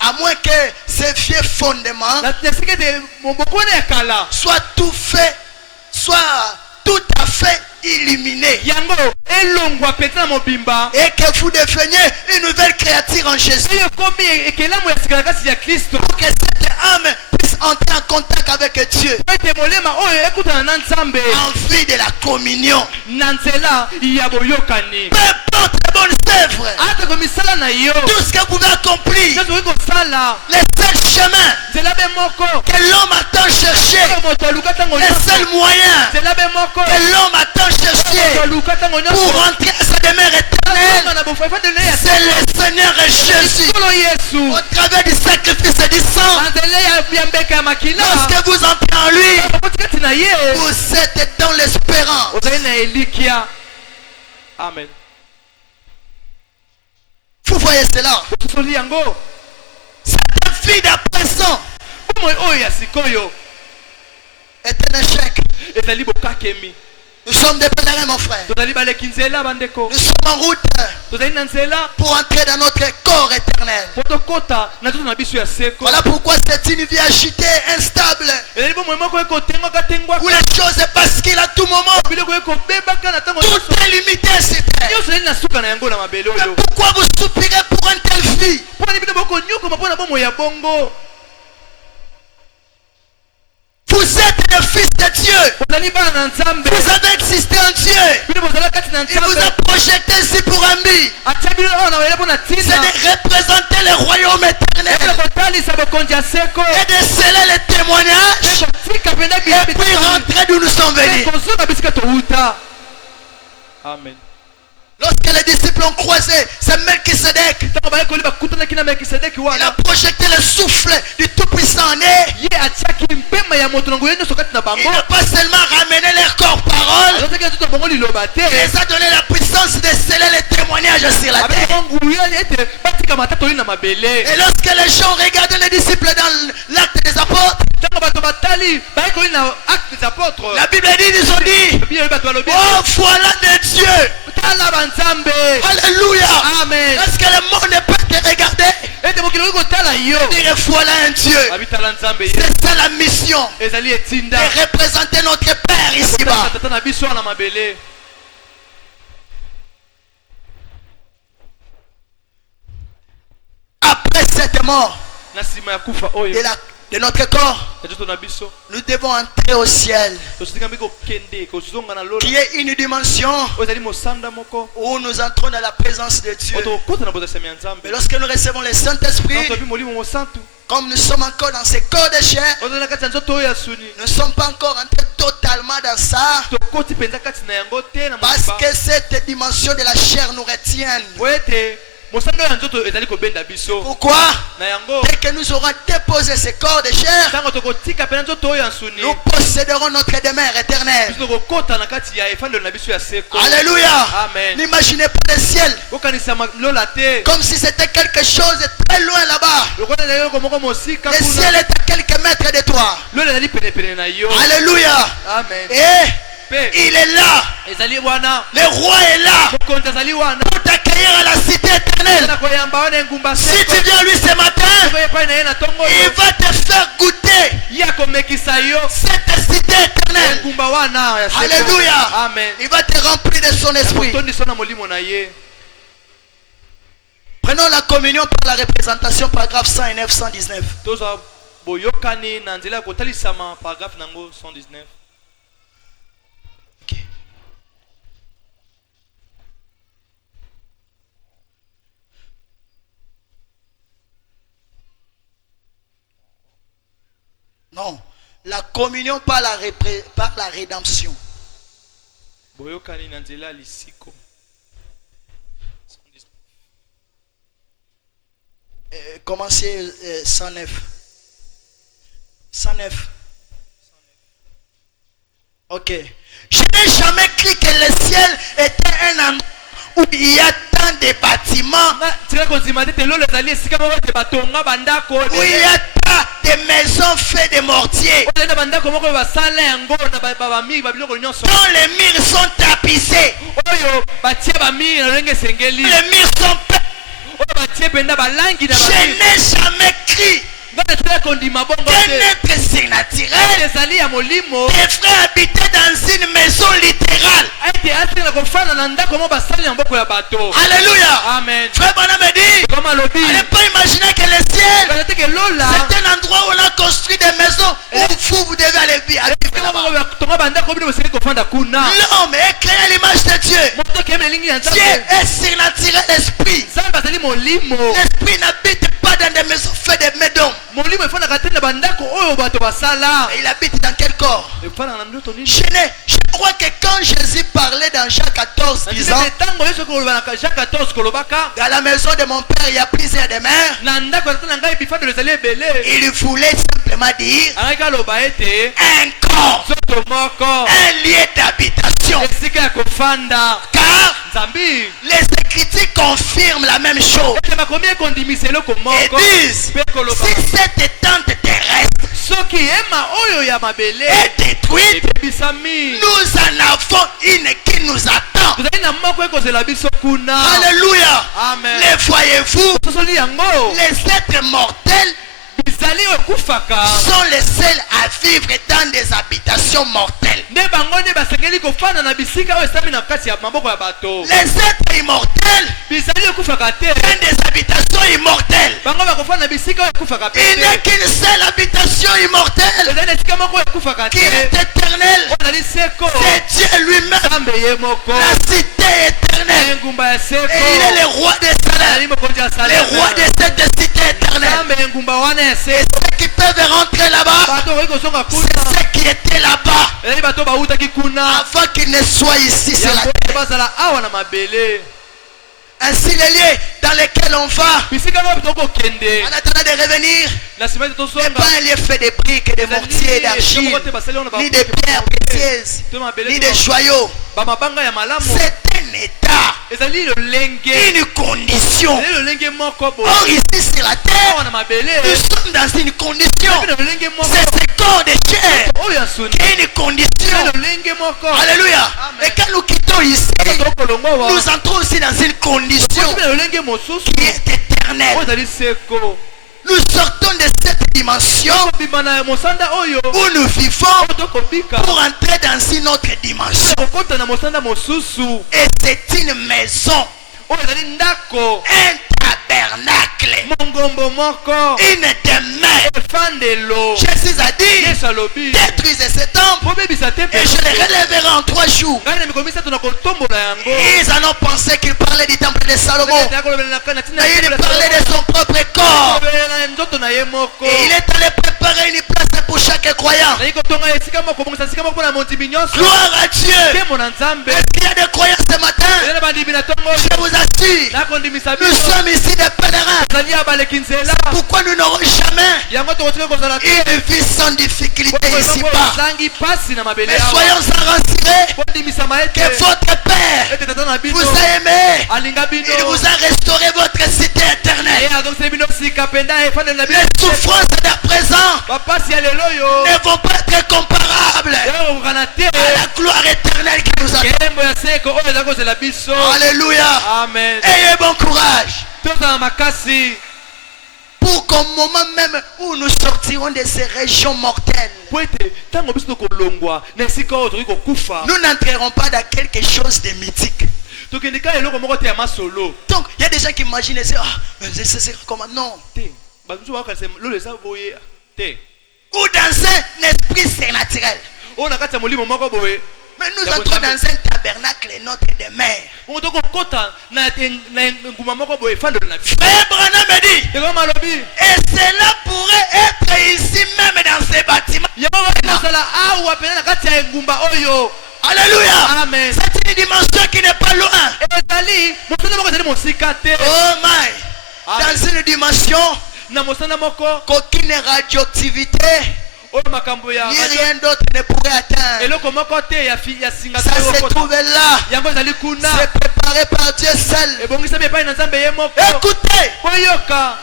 À moins que ces vieux fondements soient tout fait, soit tout à fait éliminé. Et que vous deveniez une nouvelle créature en Jésus. Pour que cette âme puisse entrer en contact avec Dieu. En vue de la communion. Peu importe les bonnes œuvres. Tout ce que vous pouvez accomplir. Les seuls chemins que l'homme attend chercher. Les seuls moyens que l'homme attend chercher pour rentrer à sa demeure éternelle, c'est le Seigneur Jésus. Au travers du sacrifice du sang. Lorsque vous entrez en lui, vous êtes dans l'espérance. Amen. Vous voyez cela? Cette vie d'à présent est un échec. Nous sommes des pèlerins, mon frère. Nous sommes en route pour entrer dans notre corps éternel. Voilà pourquoi c'est une vie agitée, instable, où les choses basculent à tout moment. Tout est limité, c'est terre. Pourquoi vous soupirez pour une telle vie? Vous êtes le fils de Dieu. Vous avez existé en Dieu. Il vous a projeté ici pour un but. C'est de représenter le royaume éternel. Et de sceller les témoignages. Et puis rentrer d'où nous sommes venus. Amen. Lorsque les disciples ont croisé, c'est Melchisedec. Il a projeté le souffle du Tout-Puissant en eux. Il n'a pas seulement ramené leur corps parole, il les a donné la puissance de sceller les témoignages sur la terre. Et lorsque les gens regardaient les disciples dans l'acte des apôtres, La Bible dit, ils ont dit, oh voilà des dieux. Alléluia. Amen. Est-ce que le monde ne peut te regarder et dire voilà un Dieu? C'est ça la mission, de représenter notre Père ici-bas. Après cette mort de notre corps, nous devons entrer au ciel, qui est une dimension où nous entrons dans la présence de Dieu. Mais lorsque nous recevons le Saint-Esprit, comme nous sommes encore dans ce corps de chair, nous ne sommes pas encore entrés totalement dans ça, parce que cette dimension de la chair nous retient. Pourquoi? Dès que nous aurons déposé ce corps de chair, nous posséderons notre demeure éternelle. Alléluia. N'imaginez pas le ciel comme si c'était quelque chose de très loin là-bas. Le ciel est à quelques mètres de toi. Alléluia. Et il est là. Le roi est là pour t'accueillir à la cité éternelle. Si tu viens lui ce matin, il va te faire goûter cette cité éternelle. Alléluia. Il va te remplir de son esprit. Prenons la communion par la représentation, paragraphe 109, 119. Non, la communion par la rédemption. Commencez 109. 109. Ok. Je n'ai jamais cru que le ciel était un endroit où il y a tant de bâtiments, où il y a tant de maisons faites de mortier, dont les murs sont tapissés, les murs sont peints. Je n'ai jamais cru qu'un être surnaturel devrait habiter dans une maison littérale. Alléluia. Amen. Frère Branham me dit, on ne peut pas imaginer que le ciel, c'est un endroit où on a construit des maisons où vous devez aller vivre. L'homme est créé à l'image de Dieu. Dieu est surnaturel esprit. L'esprit n'habite pas dans des maisons faites de médons. Il habite dans quel corps? Je crois que quand Jésus parlait dans Jean 14, disant, dans la maison de mon père il y a plusieurs demeures, il voulait simplement dire un corps, un lieu d'habitation. Car les Écritures confirment la même chose et disent, si cette tente terrestre est détruite, nous en avons une qui nous attend. Alléluia. Les voyez-vous, les êtres mortels sont les seuls à vivre dans des habitations mortelles. Les êtres immortels dans des habitations immortelles. Il n'y a qu'une seule habitation immortelle qui est éternelle. C'est Dieu lui-même, la cité éternelle. Et il est le roi des salaires, le roi de cette cité éternelle. Et ceux qui peuvent rentrer là-bas, c'est ceux qui étaient là-bas avant qu'ils ne soient ici sur la terre. Ainsi les lieux dans lesquels on va en attendant de revenir n'est pas un lieu fait de briques, de mortiers, d'argile, ni de pierres précieuses, ni de joyaux. C'est un état, une condition. Or ici sur la terre, nous sommes dans une condition. C'est ce corps de chair qui est une condition. Alléluia. Et quand nous quittons ici, nous entrons aussi dans une condition qui est éternelle. Nous sortons de cette dimension où nous vivons pour entrer dans une autre dimension. Et c'est une maison, un tabernacle, une demeure. Jésus a dit, détruisez ce temple et je les relèverai en 3 jours. Ils en ont pensé qu'il parlait du temple de Salomon, mais il parlait de son propre corps. Et il est allé préparer une place pour chaque croyant. Gloire à Dieu. Est-ce qu'il y a des croyants ce matin? Je vous assure, nous sommes ici des pèlerins. C'est pourquoi nous n'aurons jamais une vie sans difficulté ici-bas. Mais soyons rassurés que votre Père vous a aimé. Il vous a restauré votre cité éternelle. Les souffrances d'à présent ne vont pas être comparables à la gloire éternelle qui nous attend. Alléluia. Amen. Ayez bon courage. Pour qu'au moment même où nous sortirons de ces régions mortelles, nous n'entrerons pas dans quelque chose de mythique. Donc il y a des gens qui imaginent c'est comment? Non. Ou dans un esprit surnaturel. Mais nous entrons dans un tabernacle, notre demeure. Frère Branham me dit, et cela pourrait être ici même dans ces bâtiments. Alléluia. Amen. C'est une dimension qui n'est pas loin. Oh my. Dans une dimension qu'aucune radioactivité ni rien d'autre ne pourrait atteindre. Ça se trouve là. C'est préparé par Dieu seul. Écoutez,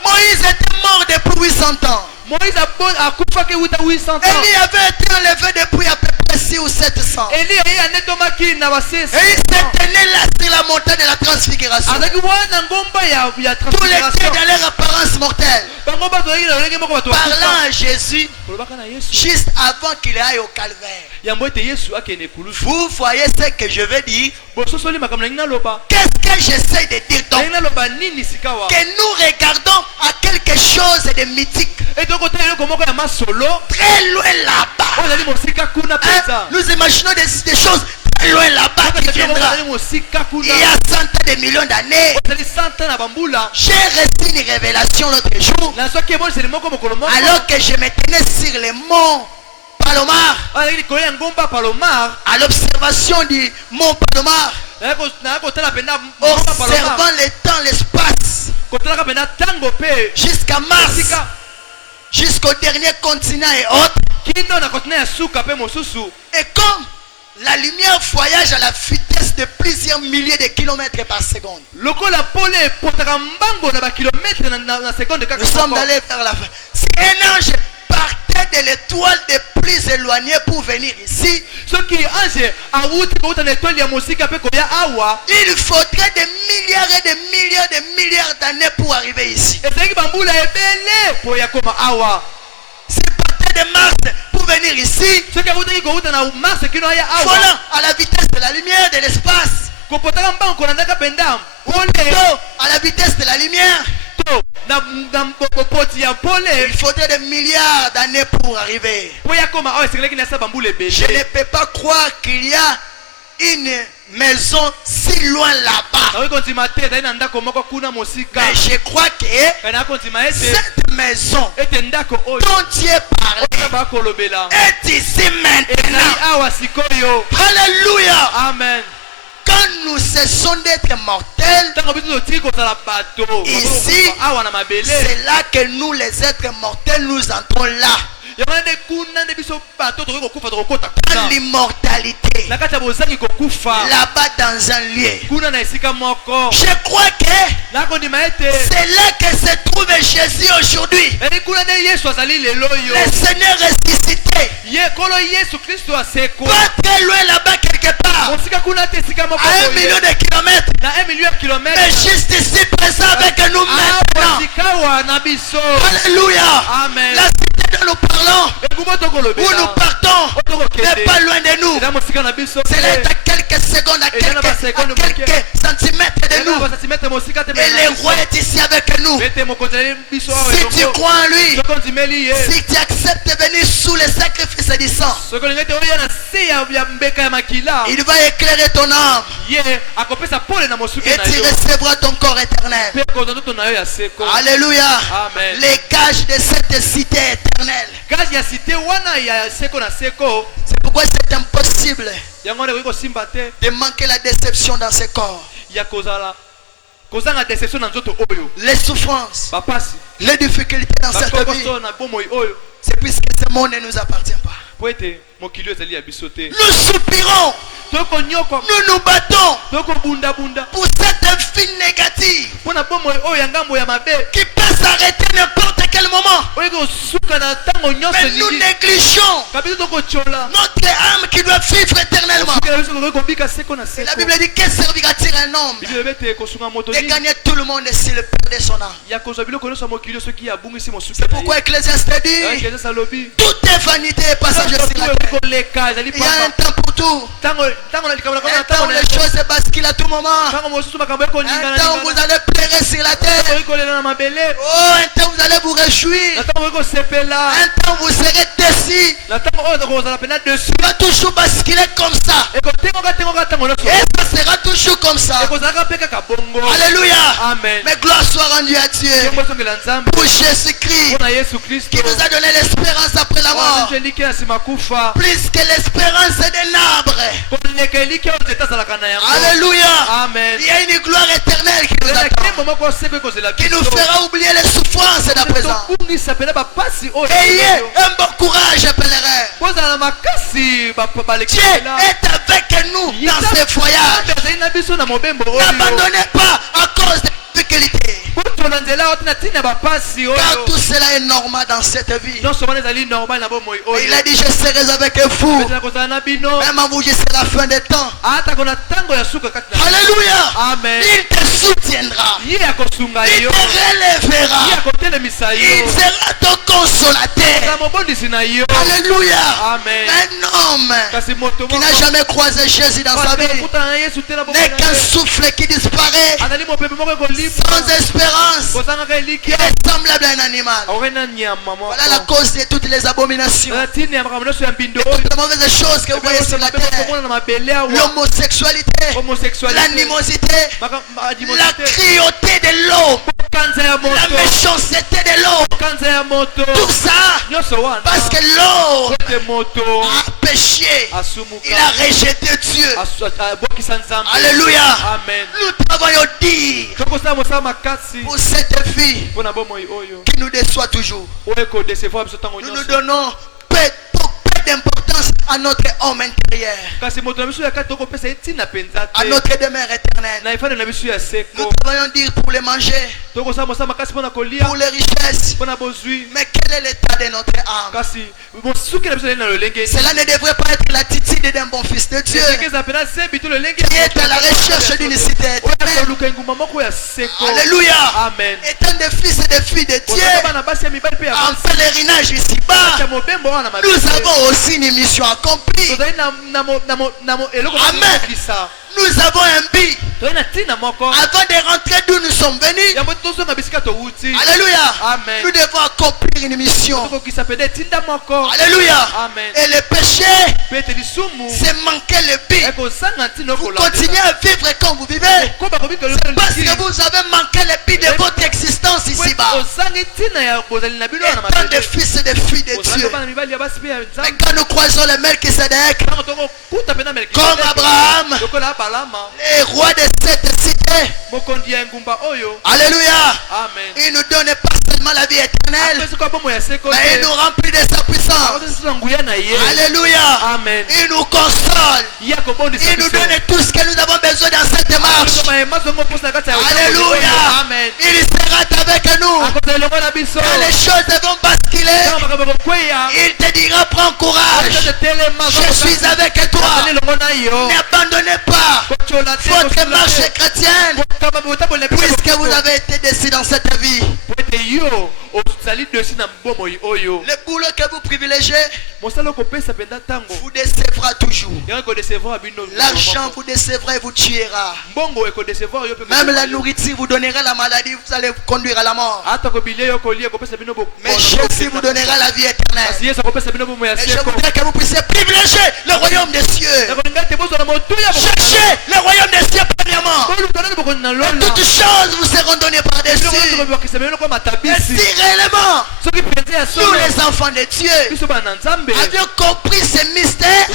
Moïse était mort depuis 800 ans. Élie avait été enlevé depuis à peu près 6 ou 700. Et il s'était né là sur la montagne de la transfiguration. Tous les dieux dans leur apparence mortelle. Parlant à Jésus juste avant qu'il aille au calvaire. Vous voyez ce que je veux dire? Qu'est-ce que j'essaie de dire donc? Que nous regardons à quelque chose de mythique. Très loin là-bas. Nous imaginons des choses très loin là-bas qui viendra. Il y a 100 ans de millions d'années. J'ai reçu une révélation l'autre jour. Alors que je me tenais sur les monts Palomar, à l'observation du mont Palomar, observant le temps, l'espace, jusqu'à Mars, jusqu'au dernier continent et autres. Et comme la lumière voyage à la vitesse de plusieurs milliers de kilomètres par seconde, nous sommes allés vers la fin. Si un ange partait de l'étoile de plus éloignée pour venir ici, il faudrait des milliards et des milliards de milliards d'années pour arriver ici. S'il partait de Mars pour venir ici, volant à la vitesse de la lumière de l'espace, à la vitesse de la lumière, il faudrait des milliards d'années pour arriver. Je ne peux pas croire qu'il y a une maison si loin là-bas. Mais je crois que cette maison dont Dieu parlait est ici maintenant. Alléluia. Amen. Quand nous cessons d'être mortels ici, c'est là que nous les êtres mortels nous entrons là. Dans l'immortalité. Là-bas dans un lieu. Je crois que c'est là que se trouve Jésus aujourd'hui. Le Seigneur ressuscité. Pas très loin là-bas quelque part. À 1 million de kilomètres. Mais juste ici présent avec nous maintenant. Alléluia. Amen. La cité dont nous parlons, où nous partons, n'est pas loin de nous. C'est là à quelques secondes, à quelques centimètres de nous. Et le roi est ici avec nous. Si tu crois en lui, si tu acceptes de venir sous le sacrifice du sang, il va éclairer ton âme. Et tu recevras ton corps éternel. Alléluia. Amen. Les gages de cette cité éternelle. C'est pourquoi c'est impossible de manquer la déception dans ce corps. Les souffrances, les difficultés dans cette vie, c'est puisque ce monde ne nous appartient pas. Nous soupirons, nous nous battons pour cette vie négative qui peut s'arrêter n'importe quel moment. Mais nous négligeons notre âme qui doit vivre éternellement. Et la Bible dit, que servira-t-il un homme de gagner tout le monde s'il perd son âme? C'est pourquoi Ecclésiaste dit, tout est vanité et passager sur la terre. Il y a un temps pour tout. Un temps où les choses basculent à tout moment. Un temps où vous allez pleurer sur la terre. Oh, un temps où vous allez vous réjouir. Un temps où vous serez déçus. Il va toujours basculer comme ça. Et ça sera toujours comme ça. Alléluia. Amen. Mais gloire soit rendue à Dieu. Pour Jésus-Christ qui nous a donné l'espérance après la mort. Plus que l'espérance d'un arbre. Alléluia. Amen. Il y a une gloire éternelle qui nous attend, qui nous fera oublier les souffrances d'à présent. Ayez un bon courage, pèlerin. Dieu est avec nous dans ces voyages. N'abandonnez pas à cause des difficultés. Car tout cela est normal dans cette vie. Et il a dit, je serai avec vous. Même en vous jusqu'à la fin des temps. Alléluia. Amen. Il te soutiendra. Il te relèvera. Il sera ton consolateur. Alléluia. Amen. Un homme qui n'a jamais croisé Jésus dans sa vie n'est qu'un souffle qui disparaît sans espérance, qui est semblable à un animal. Voilà la cause de toutes les abominations, de toutes les mauvaises choses que vous voyez sur la terre. L'homosexualité, l'animosité, la cruauté de l'homme, la méchanceté de l'homme. Tout ça parce que l'homme a péché. Il a rejeté Dieu. Alléluia. Nous travaillons dire pour cette fille qui nous déçoit toujours. Nous nous donnons peu d'importance à notre homme intérieur, à notre demeure éternelle. Nous travaillons dire pour les manger, pour les richesses. Mais quel est l'état de notre âme? Cela ne devrait pas être l'attitude d'un bon fils de Dieu qui est à la recherche d'une cité éternelle. Alléluia. Amen. Étant des fils et des filles de Dieu en pèlerinage ici-bas, nous avons aussi une mission accomplie. Amen. Nous avons un but avant de rentrer d'où nous sommes venus. Alléluia. Amen. Nous devons accomplir une mission. Alléluia. Amen. Et le péché, c'est manquer le but. Vous continuez à vivre comme vous vivez parce que vous avez manqué le but de votre existence ici-bas. Étant des fils et des filles de Dieu. Mais quand nous croisons le Melchisédek, comme Abraham, les rois de cette cité. Alléluia. Amen. Il nous donne pas seulement la vie éternelle, mais il nous remplit de sa puissance. Alléluia. Amen. Il nous console. Il nous donne tout ce que nous avons besoin dans cette marche. Alléluia. Amen. Il sera avec nous. Quand les choses vont basculer, il te dira prends courage. Je suis avec toi. N'abandonnez pas votre marche chrétienne, puisque vous avez été déçus dans cette vie. Le boulot que vous privilégiez vous décevra toujours. L'argent vous décevra et vous tuera. Même la nourriture vous donnera la maladie, vous allez vous conduire à la mort. Mais Jésus vous donnera la vie éternelle. Et je voudrais que vous puissiez privilégier le royaume des cieux. Cherchez le royaume des cieux premièrement. Et toutes choses vous seront données par-dessus. Et si réellement nous les enfants de Dieu avions compris ces mystères,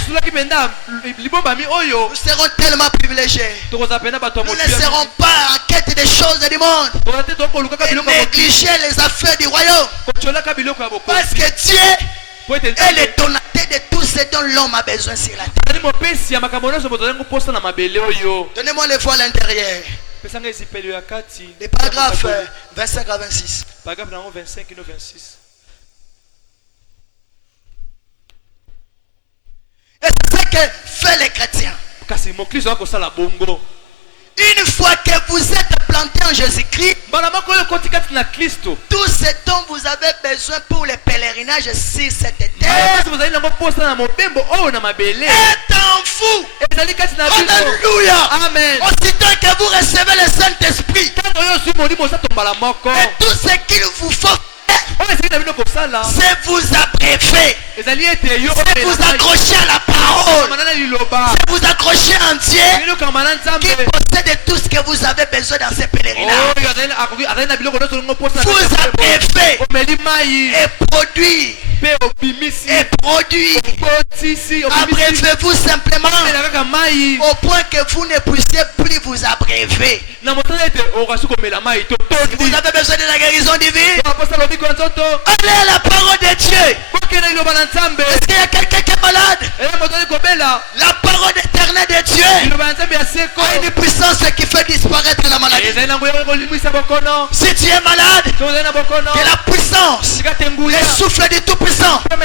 nous serons tellement privilégiés. Nous ne serons pas en quête des choses du monde et négliger les affaires du royaume. Parce que Dieu est le donateur de tout ce dont l'homme a besoin sur la terre. Donnez-moi les voix à l'intérieur. Les paragraphes 25 à 26. Paragraphe 25 et 26. Et c'est ce que fait les chrétiens. Une fois que vous êtes planté en Jésus-Christ, tout ce dont vous avez besoin pour le pèlerinage sur cette terre est en vous. Alléluia. Amen. Aussitôt que vous recevez le Saint-Esprit, et tout ce qu'il vous faut c'est vous abréver, c'est vous accrocher à la parole, c'est vous accrocher en Dieu qui possède tout ce que vous avez besoin dans ces pèlerinages. Vous abréver et produire. Abrévez-vous simplement au point que vous ne puissiez plus vous abréver. Vous avez besoin de la guérison divine. Allez à la parole de Dieu. Est-ce qu'il y a quelqu'un qui est malade? La parole éternelle de Dieu a une puissance qui fait disparaître la maladie. Si tu es malade, que la puissance, le souffle du Tout-Puissant, de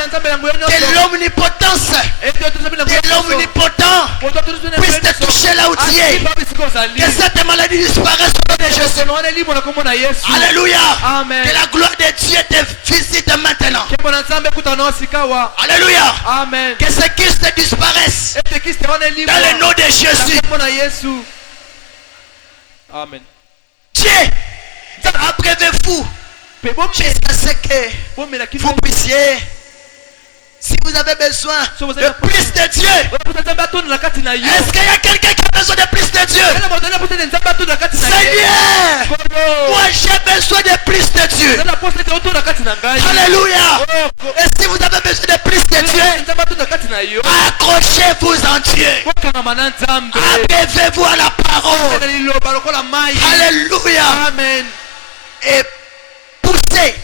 l'omnipotence, de l'omnipotent puisse te toucher là où tu es. Que cette maladie disparaisse au nom de Jésus. Alléluia. Amen. Que la gloire de Dieu te visite maintenant. Alléluia. Amen. Que ce Christ disparaisse dans le nom de Jésus. Amen. Dieu, abrévez-vous jusqu'à ce que vous puissiez, si vous avez besoin de plus de Dieu. Est-ce qu'il y a quelqu'un qui a besoin de plus de Dieu? Seigneur, moi j'ai besoin de plus de Dieu. Alléluia. Et si vous avez besoin de plus de Dieu, accrochez-vous en Dieu. Abrévez-vous à la parole. Alléluia. Amen. Et poussez.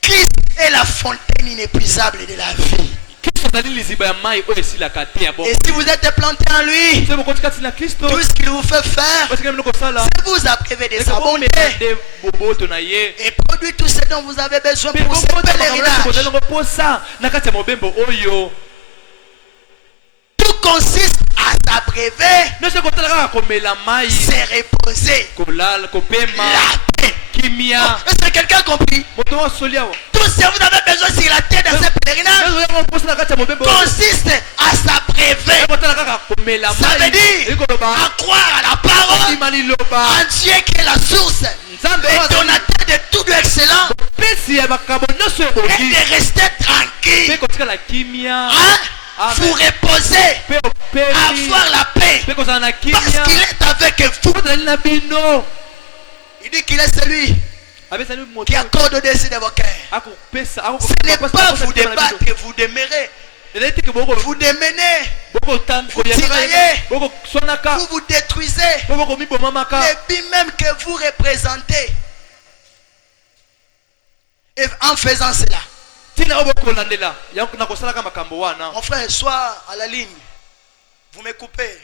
Christ est la fontaine inépuisable de la vie. Et si vous êtes planté en lui, tout ce qu'il vous fait faire, c'est vous abréver de sa bonté et produire tout ce dont vous avez besoin pour ce pèlerinage. Tout consiste à s'abréver, se reposer, la paix. Est-ce que quelqu'un a compris? Tout ce que vous avez besoin sur la terre dans ce pèlerinage consiste à s'abréver. Ça veut dire à croire à la parole, en Dieu qui est la source et donateur de tout de excellent, et de rester tranquille, vous reposer, avoir la paix, parce qu'il est avec vous. Il dit qu'il est celui qui accorde au-dessus de vos cœurs. Ce n'est pas vous débattre, vous demeurez. Vous démenez vous tiraillez, vous vous détruisez les vies même que vous représentez. Et en faisant cela, mon frère, sois à la ligne. Vous me coupez.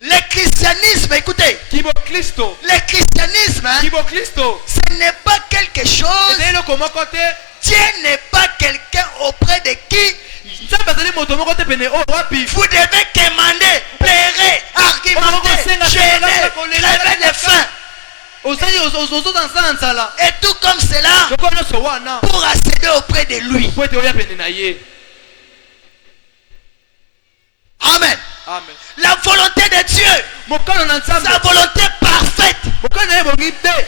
Le christianisme, écoutez, le christianisme, ce n'est pas quelque chose. Dieu n'est pas quelqu'un auprès de qui vous devez quémander, plairer, argumenter, gêner, crever de faim. Et tout comme cela, pour accéder auprès de lui. Amen. Amen. La volonté de Dieu, sa volonté parfaite,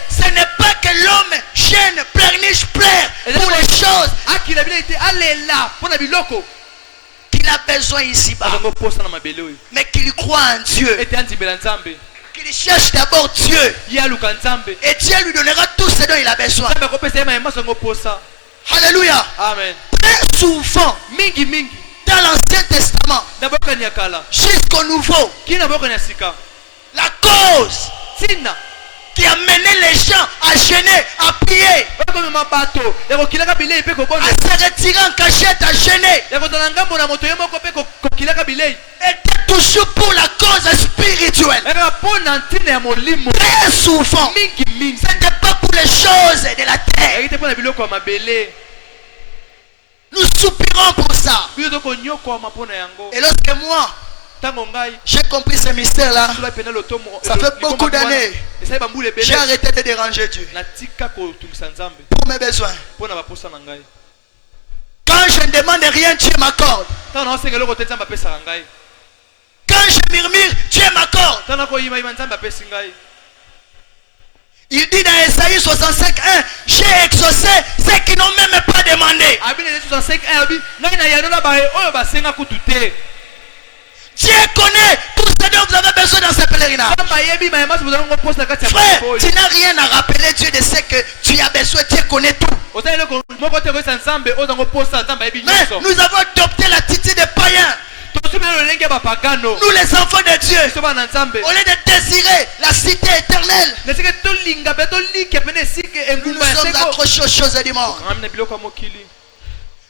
ce n'est pas que l'homme gêne, pleurniche, plaire pour les choses qu'il a besoin ici-bas, mais qu'il croit en Dieu, qu'il cherche d'abord Dieu, et Dieu lui donnera tout ce dont il a besoin. Alléluia. Amen. Très souvent, dans l'Ancien Testament jusqu'au Nouveau, la cause qui a mené les gens à gêner, à prier, à se retirer en cachette, à gêner, était toujours pour la cause spirituelle. Très souvent, ce n'était pas pour les choses de la terre. Nous soupirons pour ça. Et lorsque moi, j'ai compris ce mystère-là, ça fait beaucoup d'années, j'ai arrêté de déranger Dieu pour mes besoins. Quand je ne demande rien, Dieu m'accorde. Quand je murmure, Dieu m'accorde. Il dit dans Esaïe 65:1, j'ai exaucé ceux qui n'ont même pas demandé. Dieu connaît tout ce dont vous avez besoin dans ce pèlerinage. Frère, tu n'as rien à rappeler Dieu de ce que tu as besoin. Dieu connaît tout. Mais nous avons adopté l'attitude des païens. Nous les enfants de Dieu, au lieu de désirer la cité éternelle, nous nous sommes accrochés aux choses du monde.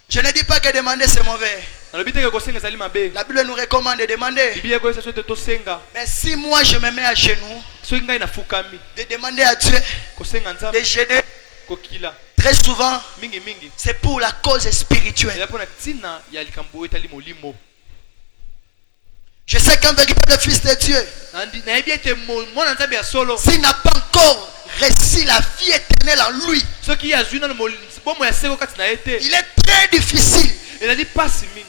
Je ne dis pas que demander c'est mauvais. La Bible nous recommande de demander. Mais si moi je me mets à genoux, de demander à Dieu, de gêner, très souvent c'est pour la cause spirituelle. Je sais qu'un véritable fils de Dieu, s'il n'a pas encore reçu la vie éternelle en lui, il est très difficile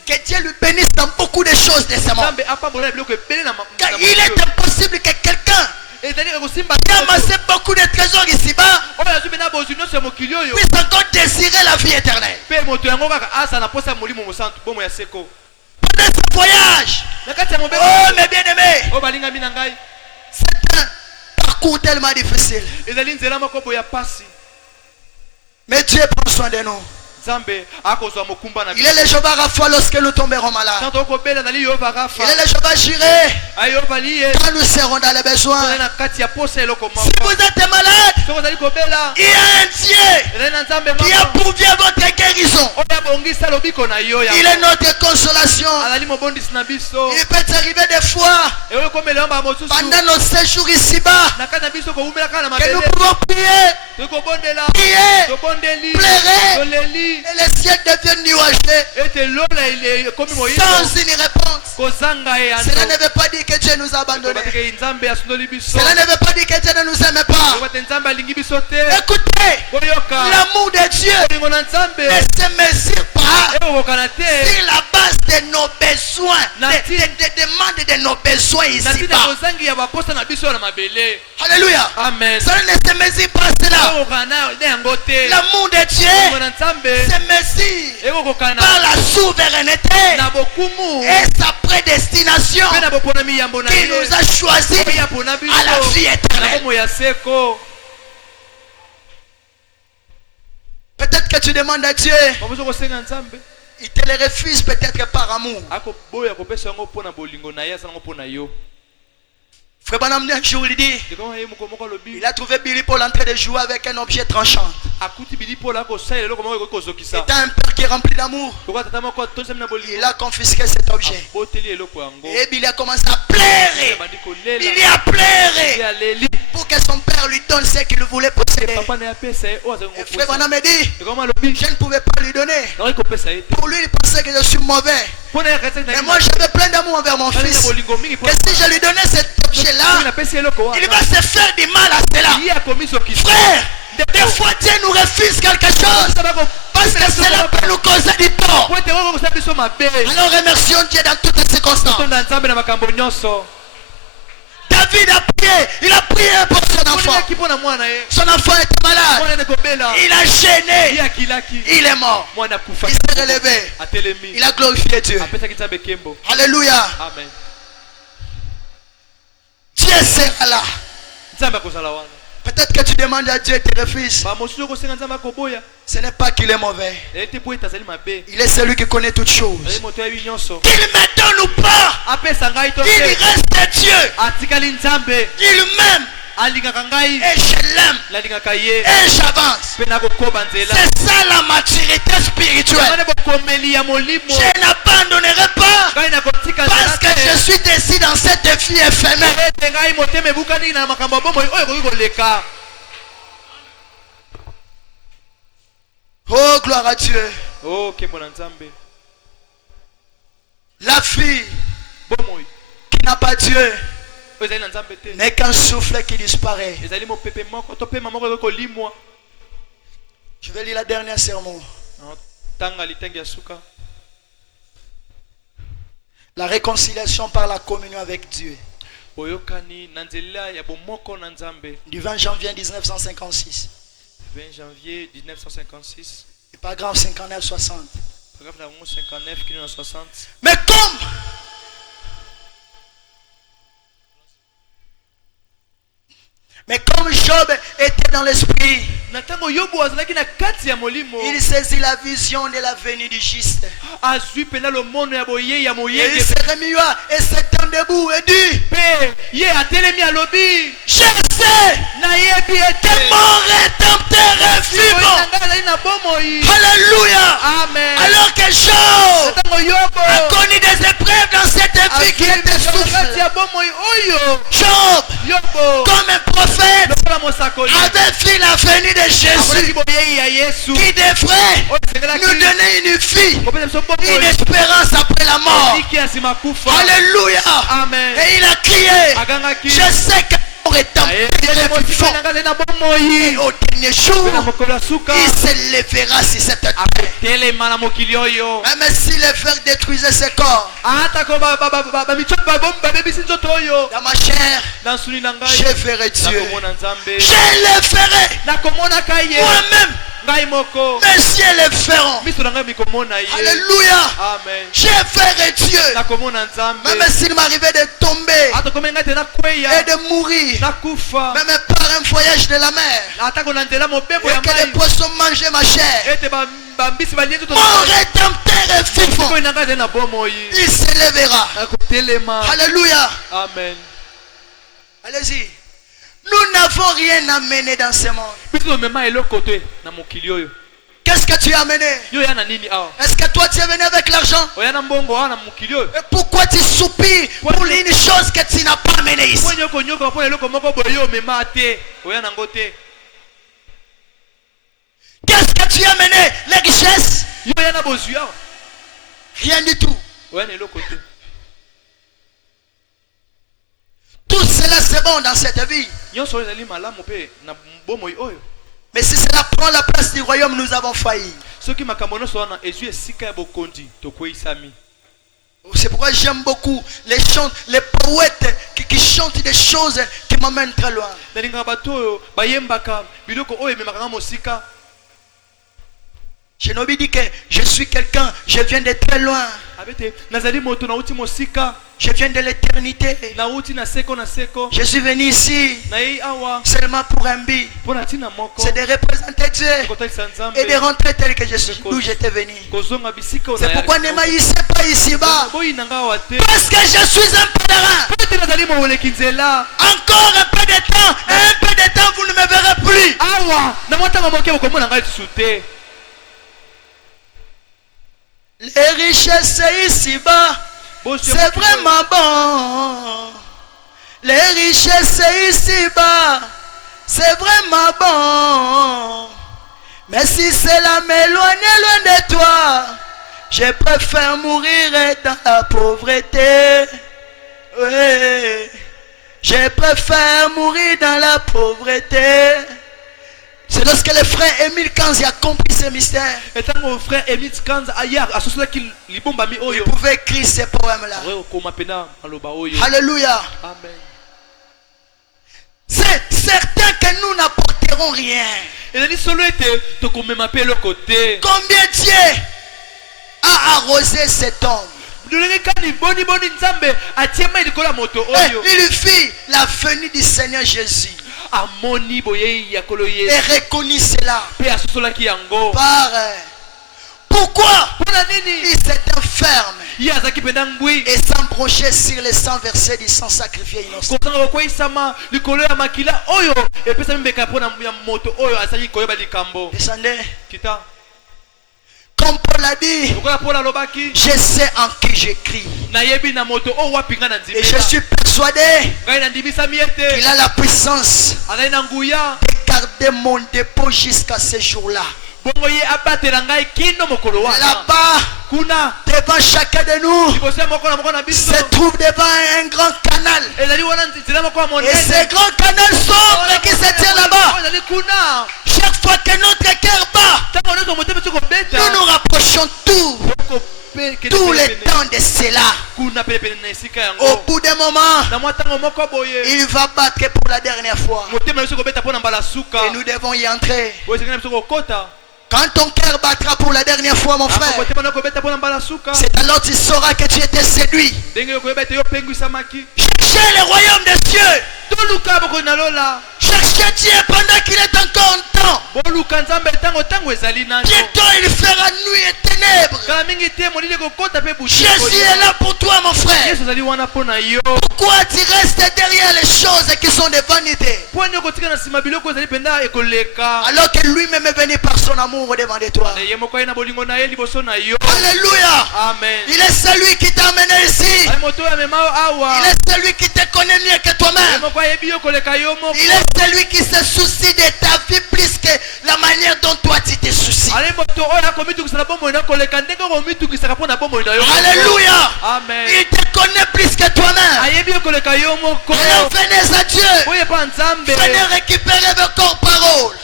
que Dieu lui bénisse dans beaucoup de choses de ce monde. Car il est impossible que quelqu'un qui a amassé beaucoup de trésors ici-bas puisse encore désirer la vie éternelle. Pendant ce voyage, oh mes bien-aimés, c'est un parcours tellement difficile. Mais Dieu prend soin de nous. Il est le Jéhovah Rapha lorsque nous tomberons malades. Il est le Jéhovah Jireh quand nous serons dans les besoins. Si vous êtes malade, il y a un Dieu qui a pourvu à votre guérison. Il est notre consolation. Il peut arriver des fois pendant notre séjour ici-bas que nous pouvons prier, pleurer. Et le ciel devient nuageux sans une réponse. Cela ne veut pas dire que Dieu nous a abandonnés. Cela ne veut pas dire que Dieu ne nous aime pas. Écoutez, l'amour de Dieu ne se mesure pas sur la base de nos besoins, des demandes de nos besoins ici-bas. Alléluia. Amen. Cela ne se mesure pas cela. L'amour de Dieu se mesure par la souveraineté et sa prédestination qui nous a choisis à la vie éternelle. Peut-être que tu demandes à Dieu, il te le refuse peut-être par amour. Frère Branham un jour il dit, il a trouvé Billy Paul en train de jouer avec un objet tranchant. C'était un père qui est rempli d'amour. Il a confisqué cet objet. Et Billy a commencé à pleurer. Il a pleuré pour que son père lui donne ce qu'il voulait posséder. Et frère Branham me dit, je ne pouvais pas lui donner. Pour lui, il pensait que je suis mauvais. Mais moi, j'avais plein d'amour envers mon fils. Que si je lui donnais cet objet-là, il va se faire du mal à cela. Frère, des fois Dieu nous refuse quelque chose parce que cela peut nous causer du tort. Alors remercions Dieu dans toutes les circonstances. David a prié, il a prié pour son enfant. Son enfant était malade. Il a gêné. Il est mort. Il s'est relevé. Il a glorifié Dieu. Alléluia. Dieu sera là. Peut-être que tu demandes à Dieu et te refuses. Ce n'est pas qu'il est mauvais. Il est celui qui connaît toutes choses. Qu'il me donne ou pas, il reste Dieu. Il m'aime. Et je l'aime. Et j'avance. C'est ça la maturité spirituelle. Je n'abandonnerai pas parce que je suis décidé dans cette vie éphémère. Oh, gloire à Dieu. La fille qui n'a pas Dieu n'est qu'un souffle qui disparaît. Je vais lire la dernière sermon. La réconciliation par la communion avec Dieu. Du 20 janvier 1956. 20 janvier 1956. Et paragraphe 59-60. Paragraphe 59 60. Mais comme Job était dans l'esprit, il saisit la vision de la venue du juste. Et il se remua et s'étend debout et dit, je sais que mon rédempteur est vivant. Alléluia. Amen. Alors que Job a connu des épreuves dans cette vie qui était souffle. Job, comme un prophète, avait vu la venue de Jésus qui devrait nous donner une vie, une espérance après la mort. Alléluia. Amen. Et il a crié, je sais que mon rédempteur est vivant. Et au dernier jour, il se lèvera sur cette terre. Même si les vers détruisaient ses corps, dans ma chair, je verrai Dieu. Je le ferai moi-même. Mes cieux le feront. Alléluia. Amen. Je verrai Dieu. Même s'il m'arrivait de tomber et de mourir, même par un voyage de la mer, et que les poissons mangeaient ma chair, mon rédempteur est vivant. Il se lèvera. Alléluia. Amen. Allez-y. Nous n'avons rien amené dans ce monde. Qu'est-ce que tu as amené? Est-ce que toi tu es venu avec l'argent? Et pourquoi tu soupires pour une chose que tu n'as pas amenée ici? Qu'est-ce que tu as amené? Les richesses? Rien du tout. Tout cela c'est bon dans cette vie. Mais si cela prend la place du royaume, nous avons failli. C'est pourquoi j'aime beaucoup les chants, les poètes qui chantent des choses qui m'emmènent très loin. Shinobi dit que je suis quelqu'un, je viens de très loin. Je viens de l'éternité. Je suis venu ici seulement pour un but. C'est de représenter Dieu et de rentrer tel que je suis, d'où j'étais venu. C'est pourquoi ne m'haïssez pas ici-bas. Parce que je suis un pèlerin. Encore un peu de temps, vous ne me verrez plus. Les richesses ici-bas, c'est vraiment bon. Les richesses ici-bas, c'est vraiment bon. Mais si cela m'éloigne loin de toi, je préfère mourir dans la pauvreté. Oui. Je préfère mourir dans la pauvreté. C'est lorsque le frère Émile Kanzi a compris ce mystère. Il pouvait écrire ces poèmes-là. Alléluia. Amen. C'est certain que nous n'apporterons rien. Combien Dieu a arrosé cet homme? Il lui fit la venue du Seigneur Jésus. Et reconnut cela. Par pourquoi il s'est enfermé et s'embranchait sur les 100 versets du sang sacrifié innocent. Descendez. Comme Paul a dit, je sais en qui j'écris. Et je suis persuadé qu'il a la puissance de garder mon dépôt jusqu'à ce jour-là. Là-bas, devant chacun de nous, se trouve devant un grand canal. Et ce grand canal sombre qui se tient là-bas, chaque fois que notre cœur bat, nous nous rapprochons tout le temps de cela. Au bout d'un moment, il va battre pour la dernière fois. Et nous devons y entrer. Quand ton cœur battra pour la dernière fois, mon frère, c'est alors tu sauras que tu étais séduit. Cherchez le royaume des cieux. Cherchez Dieu pendant qu'il est encore temps. Bientôt il fera nuit et ténèbres. Jésus est là pour toi, mon frère. Pourquoi tu restes derrière les choses qui sont des vanités, alors que lui-même est venu par son amour devant de toi? Alléluia. Amen. Il est celui qui t'a amené ici. Il est celui qui te connaît mieux que toi-même. Il est celui qui se soucie de ta vie plus que la manière dont toi tu te soucies. Alléluia. Amen. Il te connaît plus que toi-même. Alors venez à Dieu. Venez récupérer vos corps paroles.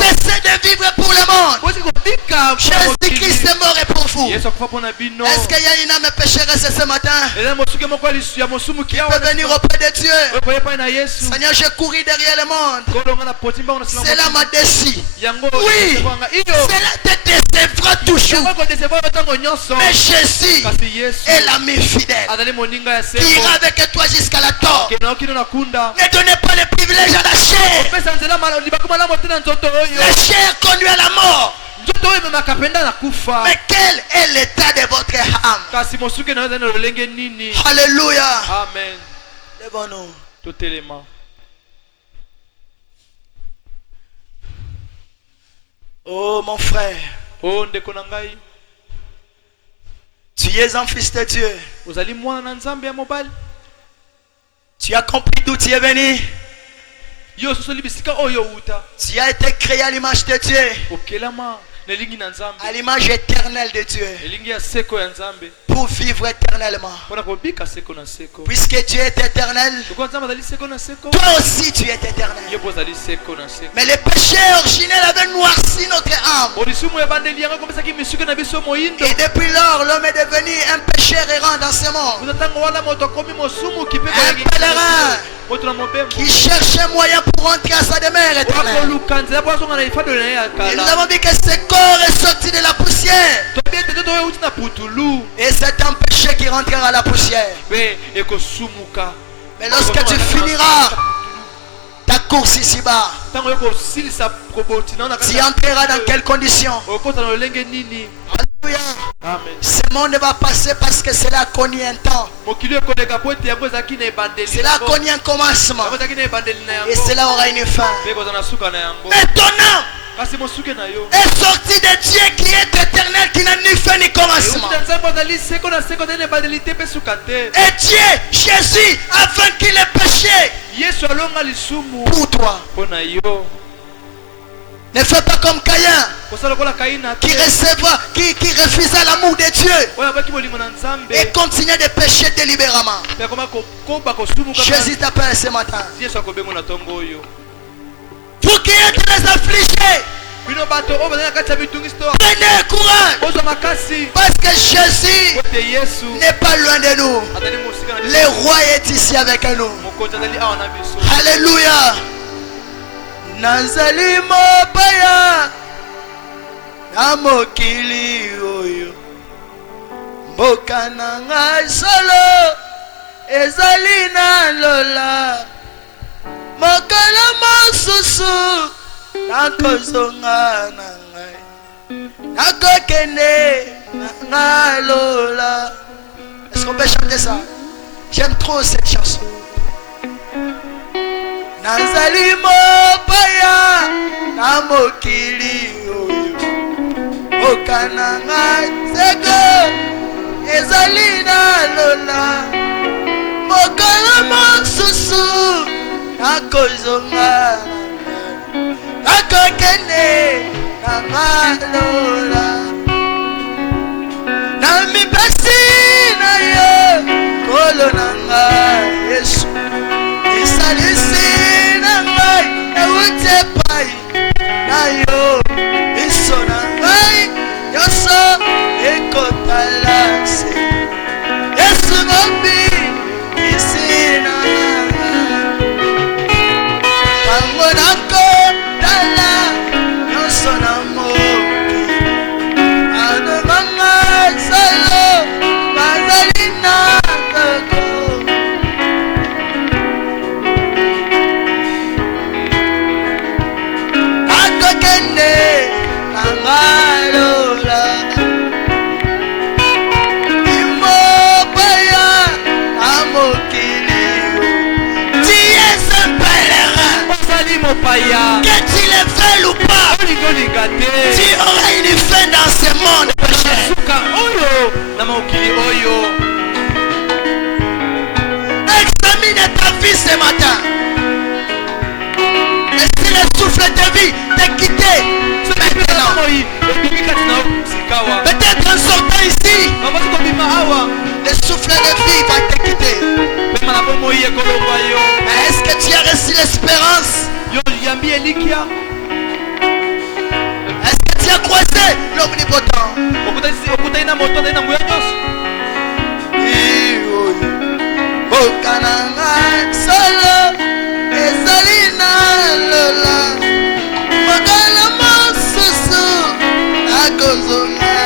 Cessez de vivre pour le monde. Jésus-Christ est mort et pour vous. Est-ce qu'il y a une âme pécheresse ce matin qui peut venir auprès de Dieu? Seigneur, j'ai couru derrière le monde. Cela m'a déçu. Oui, cela te décevra toujours. Mais Jésus est l'ami fidèle qui ira avec toi jusqu'à la mort. Ne donnez pas le privilège à la chair. La chair conduit à la mort. Mais quel est l'état de votre âme? Alléluia. Amen. Lève-nous. Tout élément. Oh mon frère, Oh ndekonangai. tu es un fils de Dieu. Ozali mwana na nzambe ya mobile. Tu as compris d'où tu es venu. Yo soso libisika oyo uta. Tu as été créé à l'image de Dieu, Okelama nelingi na nzambe. à l'image éternelle de Dieu, Elingi ya seko ya nzambe. pour vivre éternellement. Pona kobika seko na seko. Puisque Dieu est éternel, Ko nzambe azali seko na seko. toi aussi tu es éternel. Yo pozali seko na seko. Mais le péché originel avait noirci notre âme. Olisumu ya bandeli yanga komesa ki misuke na biso moyindo. Et depuis lors, l'homme est devenu un pécheur errant dans ce monde. Uzatango wana moto komi mosumu kipeko Un pèlerin qui cherche un moyen pour rentrer à sa demeure éternelle. Et nous avons dit que ce corps est sorti de la poussière. Et c'est un péché qui rentrera à la poussière. Mais lorsque tu finiras ta course ici-bas, tu entreras dans quelles conditions? Alléluia. Ce monde va passer parce que cela a connu un temps. Cela a connu un commencement. Et cela aura une fin. Mais ton âme est sorti de Dieu qui est éternel, qui n'a ni fin ni commencement. Et Dieu, Jésus, a vaincu les péchés pour toi. Ne fais pas comme Caïn qui refusa l'amour de Dieu et continuait de pécher délibérément. Jésus t'appelle ce matin. Vous qui êtes les affligés, prenez courage, parce que Jésus n'est pas loin de nous. Le roi est ici avec nous. Alléluia. Nazali mopaya na mokili oyo mboka na ngai solo ezali na lola mokolo mosusu nakozonga na ngai nakokende na lola. Est-ce qu'on peut chanter ça? J'aime trop cette chanson. Nazali mopaya na mokili oyo okananga seko ezali na lola mokolo mosusu nakozonga nakokende na lola na mipasi na yo kolo nanga Yesu esalisi Nayo, isona ngai, yoso, ekotalase. Yesu ngobi, isina pango nako, tala, yoso namoki. Anomanga, solo, mazalina, koko. Que tu le veuilles ou pas, tu auras une fin dans ce monde péché. Examine ta vie ce matin. Et si le souffle de vie t'a quitté maintenant, peut-être en sortant ici, le souffle de vie va te quitter. Mais est-ce que tu as reçu l'espérance? Est-ce que tu as croisé l'omnipotent? Okananga solo ezalina lola magala mosusu akozonga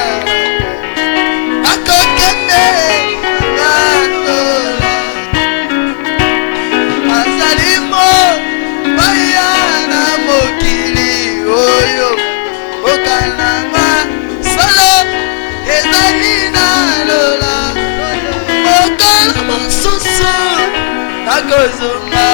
akokende lola azalimo bayana mokili oyo okananga solo ezalina lola magala mosusu akozonga